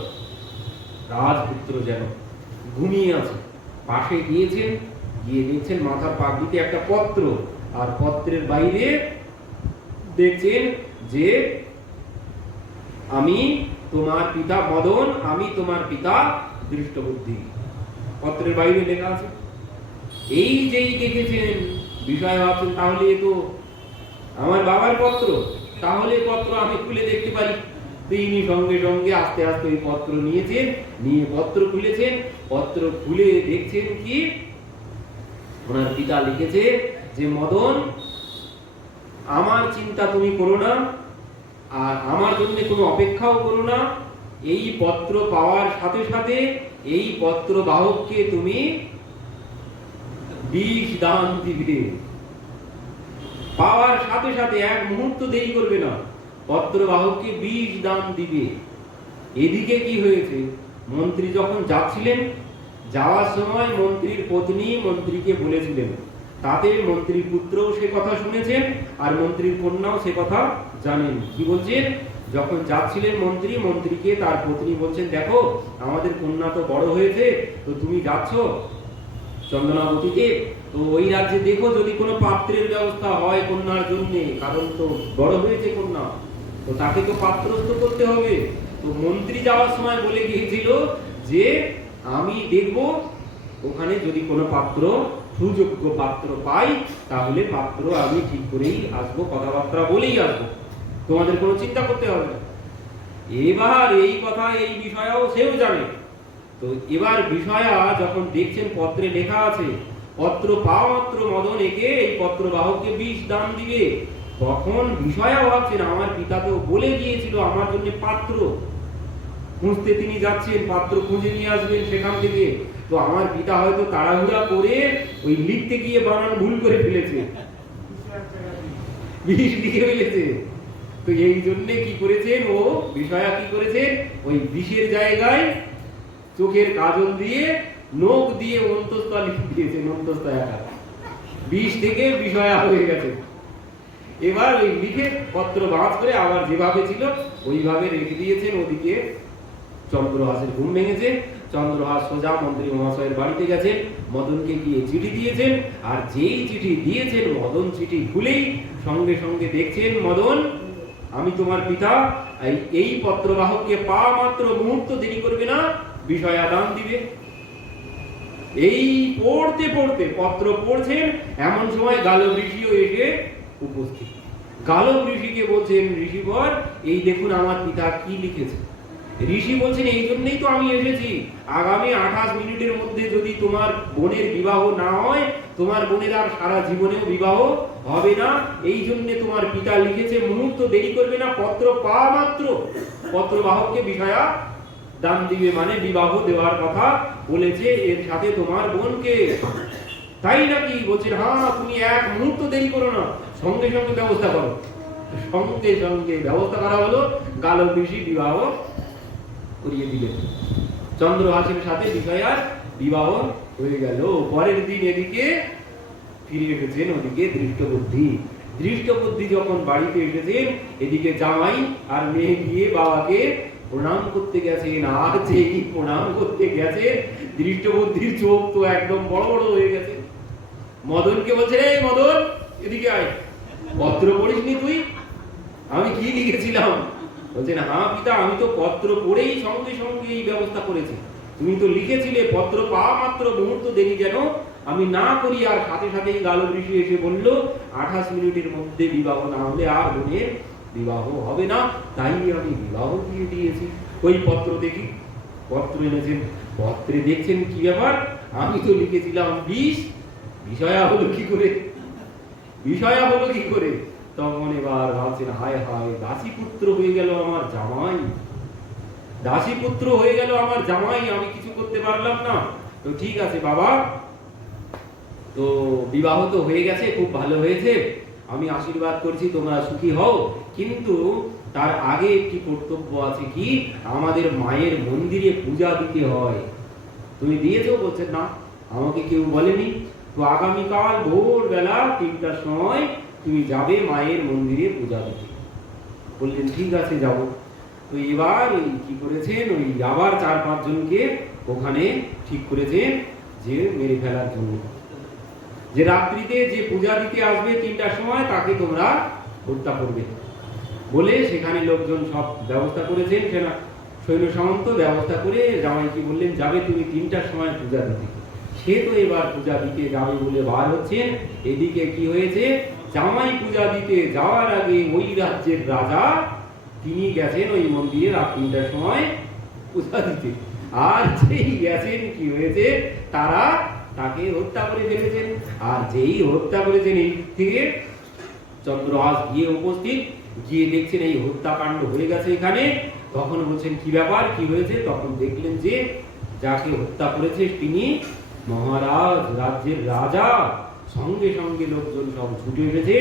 রাজপুত্র যেন ঘুমিয়ে আছে। পাশে গিয়েছেন, গিয়ে দেখছেন মাথার পাগড়িতে একটা পত্র, আর পত্রের বাইরে দেখছেন যে আমি তোমার পিতা মদন, আমি তোমার পিতা দৃষ্টবুদ্ধি, পত্রের বাইরে লেখা আছে। এই যেই দেখেছেন বিষয় ভাবছেন, তাহলে এ তো আমার বাবার পত্র, তাহলে পত্র আমি খুলে দেখতে পারি। তিনি সঙ্গে সঙ্গে আস্তে আস্তে ওই পত্র নিয়েছেন, নিয়ে পত্র খুলেছেন। পত্র খুলে দেখছেন কি ওনার পিতা লিখেছে যে মদন, আমার চিন্তা তুমি করো না, আর আমার জন্য কোনো অপেক্ষাও করো না। এই পত্র পাওয়ার সাথে সাথে এই পত্র বাহককে তুমি 20 দান দিবে। পাওয়ার সাথে সাথে এক মুহূর্ত দেরি করবে না, পত্র বাহককে 20 দান দিবে। এদিকে কি হয়েছে, মন্ত্রী যখন যাচ্ছিলেন, যাওয়ার সময় মন্ত্রীর পত্নী মন্ত্রীকে বলেছিলেন, তাতে মন্ত্রীর পুত্রও সে কথা শুনেছেন, আর মন্ত্রীর কন্যাও সে কথা জানেন। কি বলছেন, যখন যাচ্ছিলেন মন্ত্রীকে তার পত্নী বলছেন, দেখো আমাদের কন্যা তো বড় হয়েছে, তো তুমি যাচ্ছ চন্দনাবতীতে, তো ওই রাজ্যে দেখো যদি কোনো পাত্রের ব্যবস্থা হয় কন্যার জন্য, কারণ তো বড় হয়েছে কন্যা, তো তাকে তো পাত্রস্থ করতে হবে। তো মন্ত্রী যাওয়ার সময় বলে গিয়েছিল যে আমি দেখব ওখানে যদি কোনো পাত্র, সুযোগ্য পাত্র পাই, তাহলে পাত্র আমি ঠিক করেই আসবো, কথাবার্তা বলেই আসবো, তোমাদের কোনো চিন্তা করতে হবে না। এবার এই কথা, এই বিষয়ও সেও জানে। তো এবার বিষয়া যখন দেখছেন পত্রে লেখা আছে, পত্র পাওয়া মাত্র মদন একে এই পত্র বাহককে 20 দান দিবে, তখন বিষয়া ভাবছেন আমার পিতা তো বলে গিয়েছিল আমার জন্য পাত্র খুঁজতে তিনি যাচ্ছেন, পাত্র খুঁজে নিয়ে আসবেন সেখান থেকে। তো আমার পিতা হয়তো তাড়াহুড়া করে ওই লিখতে গিয়ে বানান ভুল করে ফেলেছে, 20 লিখে ফেলেছে। তো এই জন্য কি করেছেন, ও বিষয়া কি করেছেন, ওই 20-এর জায়গায় চোখের কাজল দিয়ে নখ দিয়ে অন্তস্থা লিখে দিয়েছেন, অন্তস্থা একা 20 থেকে বিষয়া হয়ে গেছে। এবার ওই লিখে পত্র বাঁচ করে আবার যেভাবে ছিল ওইভাবে রেখে দিয়েছেন। ওদিকে চন্দ্রহাসের ঘুম ভেঙেছে। চন্দ্রহাস সোজা মন্ত্রী মহাশয়ের বাড়িতে গেছেন, মদনকে গিয়ে চিঠি দিয়েছেন। আর যেই চিঠি দিয়েছেন, মদন চিঠি খুলেই সঙ্গে সঙ্গে দেখছেন, মদন আমি তোমার পিতা, এই পত্রবাহককে পাওয়া মাত্র মুহূর্ত দেরি করবে না, বিষয়া দান দিবে। এই পড়তে পড়তে পত্র পড়ছেন, এমন সময় গালব ঋষিও এসে উপস্থিত। গালব ঋষিকে বলছেন, ঋষিবর এই দেখুন আমার পিতা কি লিখেছে। ঋষি বলছেন, এই জন্যই তো আমি এসেছি, আগামী 28 মিনিটের মধ্যে যদি তোমার বোনের বিবাহ না হয়, তোমার বোনের আর সারা জীবনেও বিবাহ হবে না। এই জন্য তোমার পিতা লিখেছে মুহূর্ত দেরি করবে না, পত্র পাওয়া মাত্র পত্র বাহককে বিষয়া দান দিবে, মানে বিবাহ দেওয়ার কথা বলেছে, এর সাথে তোমার বোনকে। তাই নাকি? বলছেন, হ্যাঁ তুমি এক মুহূর্ত দেরি করো না, সঙ্গে সঙ্গে ব্যবস্থা করো। সঙ্গে সঙ্গে ব্যবস্থা করা হলো, গালব ঋষি বিবাহ করিয়ে দিলেন। চন্দ্রহাসের সাথে বিষয়ার বিবাহ হয়ে গেল। পরের দিন এদিকে ফিরে এসেছেন ওদিকে দৃষ্টবুদ্ধি যখন বাড়িতে এসেছেন, এদিকে জামাই আর মেয়ে গিয়ে বাবাকে প্রণাম করতে গেছেন। আর যেই প্রণাম করতে গেছে, দৃষ্টবুদ্ধির চোখ তো একদম বড় বড় হয়ে গেছে। মদনকে বলছে, এই মদন এদিকে আয়, পত্র পড়িসনি তুই? আমি কি লিখেছিলাম? বলছেন, হ্যাঁ পিতা, আমি তো পত্র পড়েই সঙ্গে সঙ্গে এই ব্যবস্থা করেছি। তুমি তো লিখেছিলে পত্র পাওয়া মাত্র মুহূর্ত দেরি যেন আমি না করি। আর সাথে সাথেই গাল ঋষি এসে বলল 28 মিনিটের মধ্যে বিবাহ না হলে আর বোনের বিবাহ হবে না, তাই আমি বিবাহ দিয়ে দিয়েছি। ওই পত্র দেখি। পত্র এনেছেন, পত্রে দেখছেন কি ব্যাপার, আমি তো লিখেছিলাম বিষ, বিষয়া হলো কি করে? বিষয়া হলো কি করে? তখন এবার ভাবছেন, হায় হায়, দাসী পুত্র হয়ে গেল আমার জামাই, দাসী পুত্র হয়ে গেল আমার জামাই, আমি কিছু করতে পারলাম না। তো ঠিক আছে বাবা, তো বিবাহ তো হয়ে গেছে, খুব ভালো হয়েছে, আমি আশীর্বাদ করছি তোমরা সুখী হও, কিন্তু তার আগে একটি কর্তব্য আছে। কি? আমাদের মায়ের মন্দিরে পূজা দিতে হয়। তুমি দিয়েছো? বলছেন না, আমাকে কেউ বলেনি। তো আগামীকাল ভোরবেলা 3টার সময় তুমি যাবে মায়ের মন্দিরে পূজা দিতে। বললেন ঠিক আছে যাব। তো এবার ওই কি করেছেন, ওই আবার 4-5 জনকে ওখানে ঠিক করেছেন যে মেরে ফেলার জন্য, যে রাত্রিতে যে পূজা দিতে আসবে 3টার সময় তাকে তোমরা হত্যা করবে বলে সেখানে লোকজন সব ব্যবস্থা করেছেন। সেনা সৈন্য সামন্ত ব্যবস্থা করে জামাইকে বললেন, যাবে তুমি 3টার সময় পূজা দিতে। সে তো এবার পূজা দিতে যাবে বলে বার হচ্ছেন। এদিকে কি হয়েছে, জামাই পূজা দিতে যাওয়ার আগে ওই রাজ্যের রাজা তিনি গেছেন ওই মন্দিরে রাত 3টার সময় পূজা দিতে। আর যেই গেছেন কি হয়েছে, তারা তাকে হত্যা করে ফেলেছেন। আর যেই হত্যা করেছেন, এই থেকে চন্দ্রহাস গিয়ে উপস্থিত, গিয়ে দেখছেন এই হত্যাকাণ্ড হয়ে গেছে এখানে। তখন বলছেন কি ব্যাপার, কি হয়েছে? তখন দেখলেন যে যাকে হত্যা করেছে তিনি মহারাজ, রাজ্যের রাজা। সঙ্গে সঙ্গে লোকজন সব ছুটে এসেছে।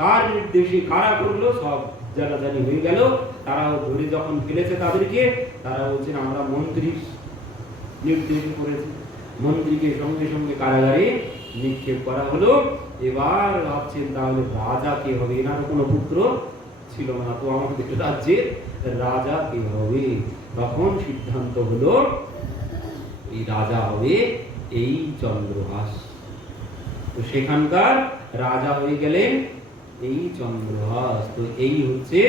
কার নির্দেশে কারা করলো সব জানাজানি হয়ে গেল। তারাও ধরে যখন ফেলেছে তাদেরকে, তারা বলছেন আমরা মন্ত্রীর নির্দেশ করেছি। মন্ত্রীকে সঙ্গে সঙ্গে কারাগারে নিক্ষেপ করা হলো। এবার ভাবছেন তাহলে রাজা কে হবে? এনার কোনো পুত্র ছিল না, তো আমাদের রাজ্যের রাজা কে হবে? তখন সিদ্ধান্ত হলো এই রাজা হবে এই চন্দ্রহাস। তো সেখানকার রাজা হয়ে গেলেন এই চন্দ্রহাস। তো এই হচ্ছে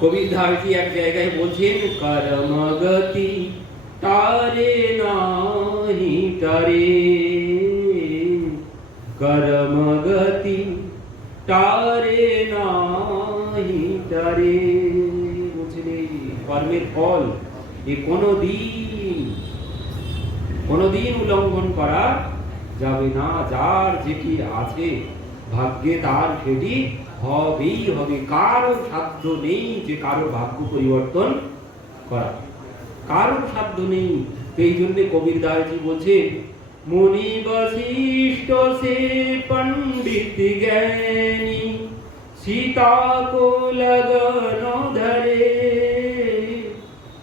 কবিতাটি এক জায়গায় বলছেন, কর্মগতি তারে নাহি তারে, কর্মগতি তারে নাহি তারে। বলছেন এই কর্মের ফল এ কোনদিন উল্লঙ্ঘন করা যাবে না। যার যেটি আছে ভাগ্যে তার সেটি হবেই হবে। কারো সাধ্য নেই যে কারো ভাগ্য পরিবর্তন করা, কারো সাধ্য নেই। এই জন্য কবির দাসজি বলছেন, মুনি বশিষ্ঠ সে পণ্ডিত জ্ঞানী, सीता को लगन धरे,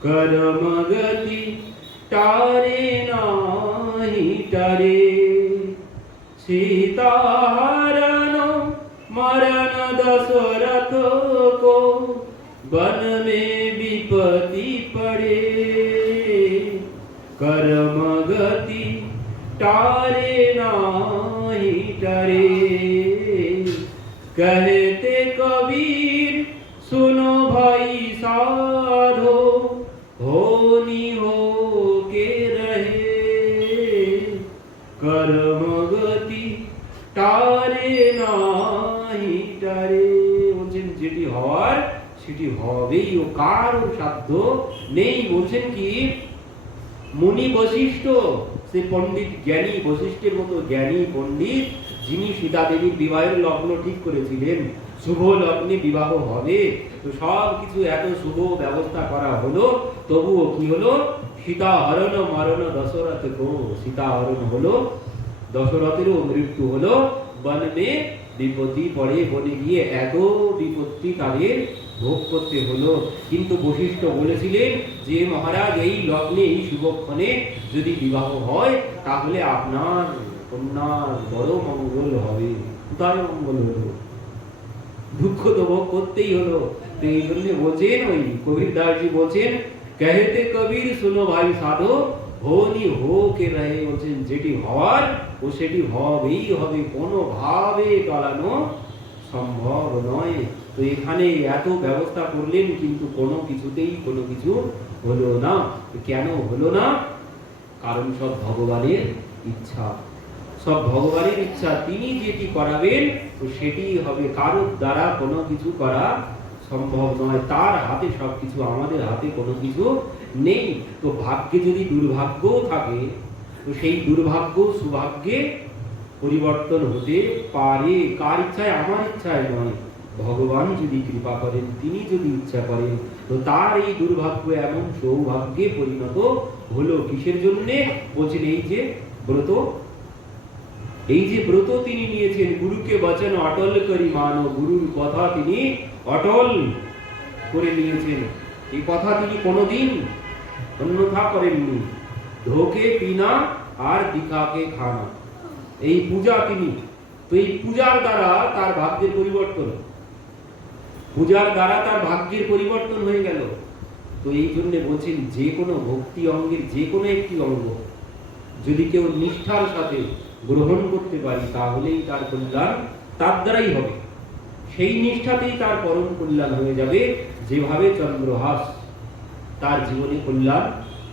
कर्म गति तारे नाही तारे, सीता हरण मरण दशरथ को वन में विपत्ति पड़े, कर्म गति तारे नाही तारे। कहते कबीर सुनो भाई साधो, होनी हो के रहे, कर्म गति तारे नाही तारे। বলছেন যেটি হওয়ার সেটি হবেই, ও কারো সাধ্য নেই। বলছেন কি মুনি বশিষ্ঠ সে পণ্ডিত জ্ঞানী, বশিষ্ঠের মতো জ্ঞানী পণ্ডিত যিনি সীতা দেবীর বিবাহের লগ্ন ঠিক করেছিলেন, শুভ লগ্নে বিবাহ হবে। তো সব কিছু এত শুভ ব্যবস্থা করা হলো, তবুও কি হলো? সীতা হরণ মরণ দশরথ গো, সীতা হরণ হলো, দশরথেরও মৃত্যু হলো, বনে বিপত্তি পড়ে, বনে গিয়ে এত বিপত্তি তাদের ভোগ করতে হলো। কিন্তু বশিষ্ঠ বলেছিলেন যে মহারাজ এই লগ্নে এই শুভক্ষণে যদি বিবাহ হয় তাহলে আপনার কন্যার বড় মঙ্গল হবে। কোথায় মঙ্গল হলো? দুঃখ তো ভোগ করতেই হলো। তো এই জন্য বলছেন, ওই কবির দাসজি বলছেন, कहते কবির শুনো ভাই সাধো, হোনি হো কে রহে, বলছেন যেটি হওয়ার ও সেটি হবেই হবে, কোনো ভাবে টলানো সম্ভব নয়। তো এখানে এত ব্যবস্থা করলেন কিন্তু কোনো কিছুতেই কোনো কিছু হলো না। কেন হলো না? কারণ সব ভগবানের ইচ্ছা, সব ভগবানের ইচ্ছা। তিনি যেটি করাবেন তো সেটি হবে, কারোর দ্বারা কোনো কিছু করা সম্ভব নয়। তার হাতে সবকিছু, আমাদের হাতে কোনো কিছু নেই। তো ভাগ্যে যদি দুর্ভাগ্য থাকে তো সেই দুর্ভাগ্য সুভাগ্যে পরিবর্তন হতে পারে। কার ইচ্ছায়? আমার ইচ্ছায় নয়। ভগবান যদি কৃপা করেন, তিনি যদি ইচ্ছা করেন, তো তার এই দুর্ভাগ্য এমন সৌভাগ্যে পরিণত হলো। কিসের জন্যে? বলছেন এই যে ব্রত, এই যে ব্রত তিনি নিয়েছেন, গুরুকে বচন অটল করি মানো, গুরুর কথা তিনি অটল করে নিয়েছেন। এই কথা তিনি কোনোদিন অন্যথা করেননি। ধোকে পিনা আর দিখাকে খানা, এই পূজা তিনি, তো এই পূজার দ্বারা তার ভাগ্যের পরিবর্তন, পূজার দ্বারা তার ভাগ্যের পরিবর্তন হয়ে গেল। তো এই জন্য বলছেন যে কোনো ভক্তি অঙ্গের যে কোনো একটি অঙ্গ যদি কেউ নিষ্ঠার সাথে গ্রহণ করতে পারি তাহলেই তার কল্যাণ তার দ্বারাই হবে। সেই নিষ্ঠাতেই তার পরম কল্যাণ হয়ে যাবে, যেভাবে চন্দ্রহাস তার জীবনে কল্যাণ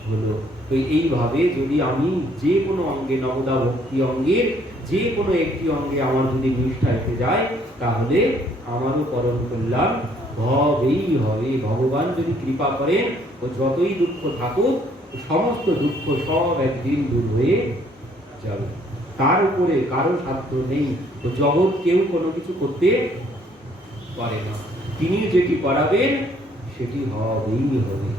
হলো। তো এইভাবে যদি আমি যে কোনো অঙ্গে, নবদা ভক্তি অঙ্গের যে কোনো একটি অঙ্গে আমার যদি নিষ্ঠা এসে যায় তাহলে আমারও পরম কল্যাণ হবেই হবে। ভগবান যদি কৃপা করেন ও যতই দুঃখ থাকুক সমস্ত দুঃখ সব একদিন দূর হয়ে যাবে। তার উপরে কারো সাধ্য নেই। তো জগৎ কেউ কোনো কিছু করতে পারে না। তিনি যেটি করাবেন সেটি হবেই হবে।